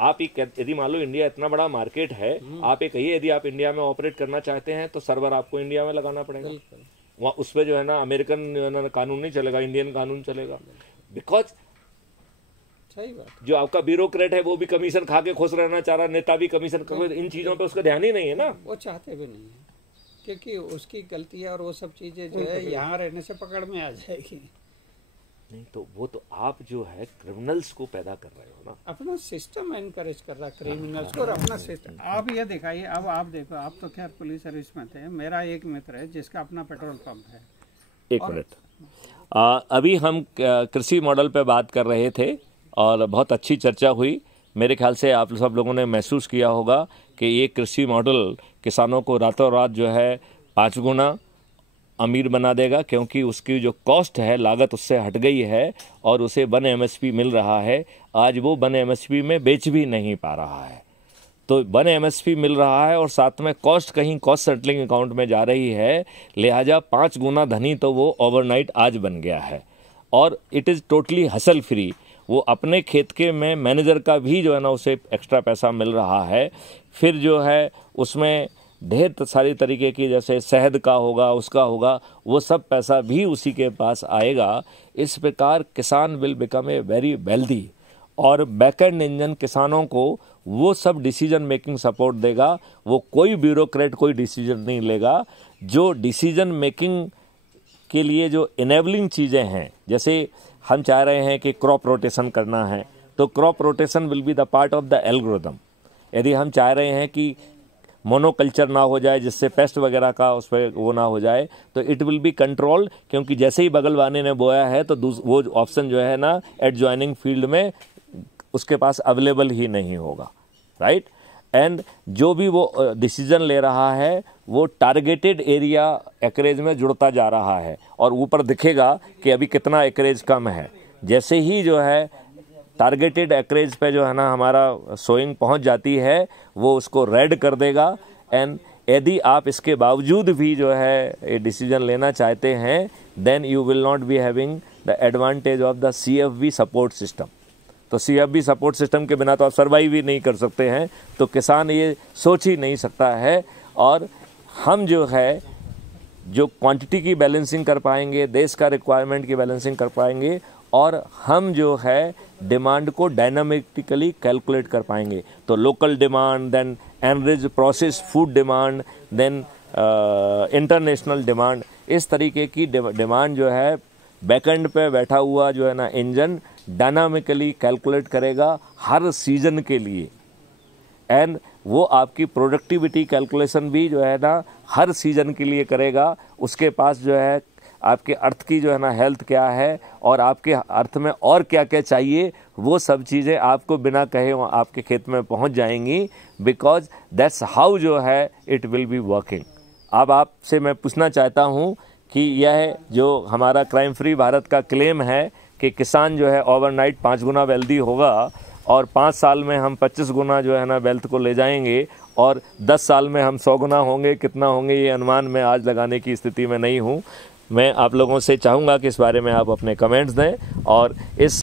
आप यदि मान लो इंडिया इतना बड़ा मार्केट है, आप ये कहिए यदि आप इंडिया में ऑपरेट करना चाहते हैं तो सर्वर आपको इंडिया में लगाना पड़ेगा। वहाँ उस पर जो है ना अमेरिकन कानून नहीं चलेगा, इंडियन कानून चलेगा। बिकॉज सही बात, जो आपका ब्यूरोक्रेट है वो भी कमीशन खा के खुश रहना चाह रहा, नेता भी कमीशन खा, इन चीजों पे उसका ध्यान ही नहीं है ना। वो चाहते भी नहीं है, क्योंकि उसकी गलतियां और वो सब चीजें जो है यहाँ रहने से पकड़ में आ जाएगी। नहीं तो वो तो आप जो है क्रिमिनल्स को पैदा कर रहे हो ना, अपना सिस्टम एनकरेज कर रहा है क्रिमिनल्स को, और अपना सिस्टम। आप ये दिखाइए, अब आप देखो, आप तो खैर पुलिस सर्विस में थे, मेरा एक मित्र है जिसका अपना पेट्रोल पंप है। एक मिनट, अभी हम कृषि मॉडल पे बात कर रहे थे और बहुत अच्छी चर्चा हुई। मेरे ख्याल से आप सब लोगों ने महसूस किया होगा कि ये कृषि मॉडल किसानों को रातों रात जो है 5 गुना अमीर बना देगा, क्योंकि उसकी जो कॉस्ट है, लागत उससे हट गई है और उसे 1 MSP मिल रहा है। आज वो 1 MSP में बेच भी नहीं पा रहा है, तो 1 MSP मिल रहा है और साथ में कॉस्ट कहीं कॉस्ट सेटलिंग अकाउंट में जा रही है, लिहाजा 5 गुना धनी तो वो ओवरनाइट आज बन गया है। और it is totally hustle free. वो अपने खेत के में मैनेजर का भी जो है ना उसे एक्स्ट्रा पैसा मिल रहा है। फिर जो है उसमें ढेर सारी तरीके की, जैसे शहद का होगा, उसका होगा, वो सब पैसा भी उसी के पास आएगा। इस प्रकार किसान will become a very wealthy, और बैकएंड इंजन किसानों को वो सब डिसीजन मेकिंग सपोर्ट देगा। वो कोई ब्यूरोक्रेट कोई डिसीजन नहीं लेगा। जो डिसीजन मेकिंग के लिए जो इनेबलिंग चीज़ें हैं, जैसे हम चाह रहे हैं कि क्रॉप रोटेशन करना है, तो crop rotation will be the part of the algorithm. यदि हम चाह रहे हैं कि मोनोकल्चर ना हो जाए, जिससे पेस्ट वगैरह का उस पर वो ना हो जाए, तो इट विल बी कंट्रोल, क्योंकि जैसे ही बगल वाले ने बोया है तो वो ऑप्शन जो है ना एडजॉइनिंग फील्ड में उसके पास अवेलेबल ही नहीं होगा, राइट। एंड जो भी वो डिसीजन ले रहा है वो टारगेटेड एरिया एकरेज में जुड़ता जा रहा है, और ऊपर दिखेगा कि अभी कितना एकरेज कम है। जैसे ही जो है टारगेटेड एकरेज पे जो है ना हमारा सोइंग पहुंच जाती है, वो उसको रेड कर देगा। एंड यदि आप इसके बावजूद भी जो है डिसीजन लेना चाहते हैं, then you will not be having the advantage of the CFB support system. तो CFB सपोर्ट सिस्टम के बिना तो आप सर्वाइव ही नहीं कर सकते हैं। तो किसान ये सोच ही नहीं सकता है। और हम जो है जो क्वांटिटी की बैलेंसिंग कर पाएंगे, देश का रिक्वायरमेंट की बैलेंसिंग कर पाएंगे, और हम जो है डिमांड को डायनामिकली कैलकुलेट कर पाएंगे। तो local demand, then enrich process food demand, then international demand, इस तरीके की डिमांड जो है बैकएंड पे बैठा हुआ जो है ना इंजन डायनामिकली कैलकुलेट करेगा हर सीजन के लिए। एंड वो आपकी प्रोडक्टिविटी कैलकुलेशन भी जो है ना हर सीजन के लिए करेगा। उसके पास जो है आपके अर्थ की जो है ना हेल्थ क्या है, और आपके अर्थ में और क्या क्या चाहिए, वो सब चीज़ें आपको बिना कहे आपके खेत में पहुंच जाएंगी। बिकॉज दैट्स हाउ जो है इट विल बी वर्किंग। अब आपसे मैं पूछना चाहता हूं कि यह जो हमारा क्राइम फ्री भारत का क्लेम है कि किसान जो है ओवरनाइट 5 गुना वेल्दी होगा, और 5 साल में हम 25 गुना जो है ना वेल्थ को ले जाएंगे, और 10 साल में हम 100 गुना होंगे, कितना होंगे ये अनुमान मैं आज लगाने की स्थिति में नहीं हूँ। मैं आप लोगों से चाहूँगा कि इस बारे में आप अपने कमेंट्स दें, और इस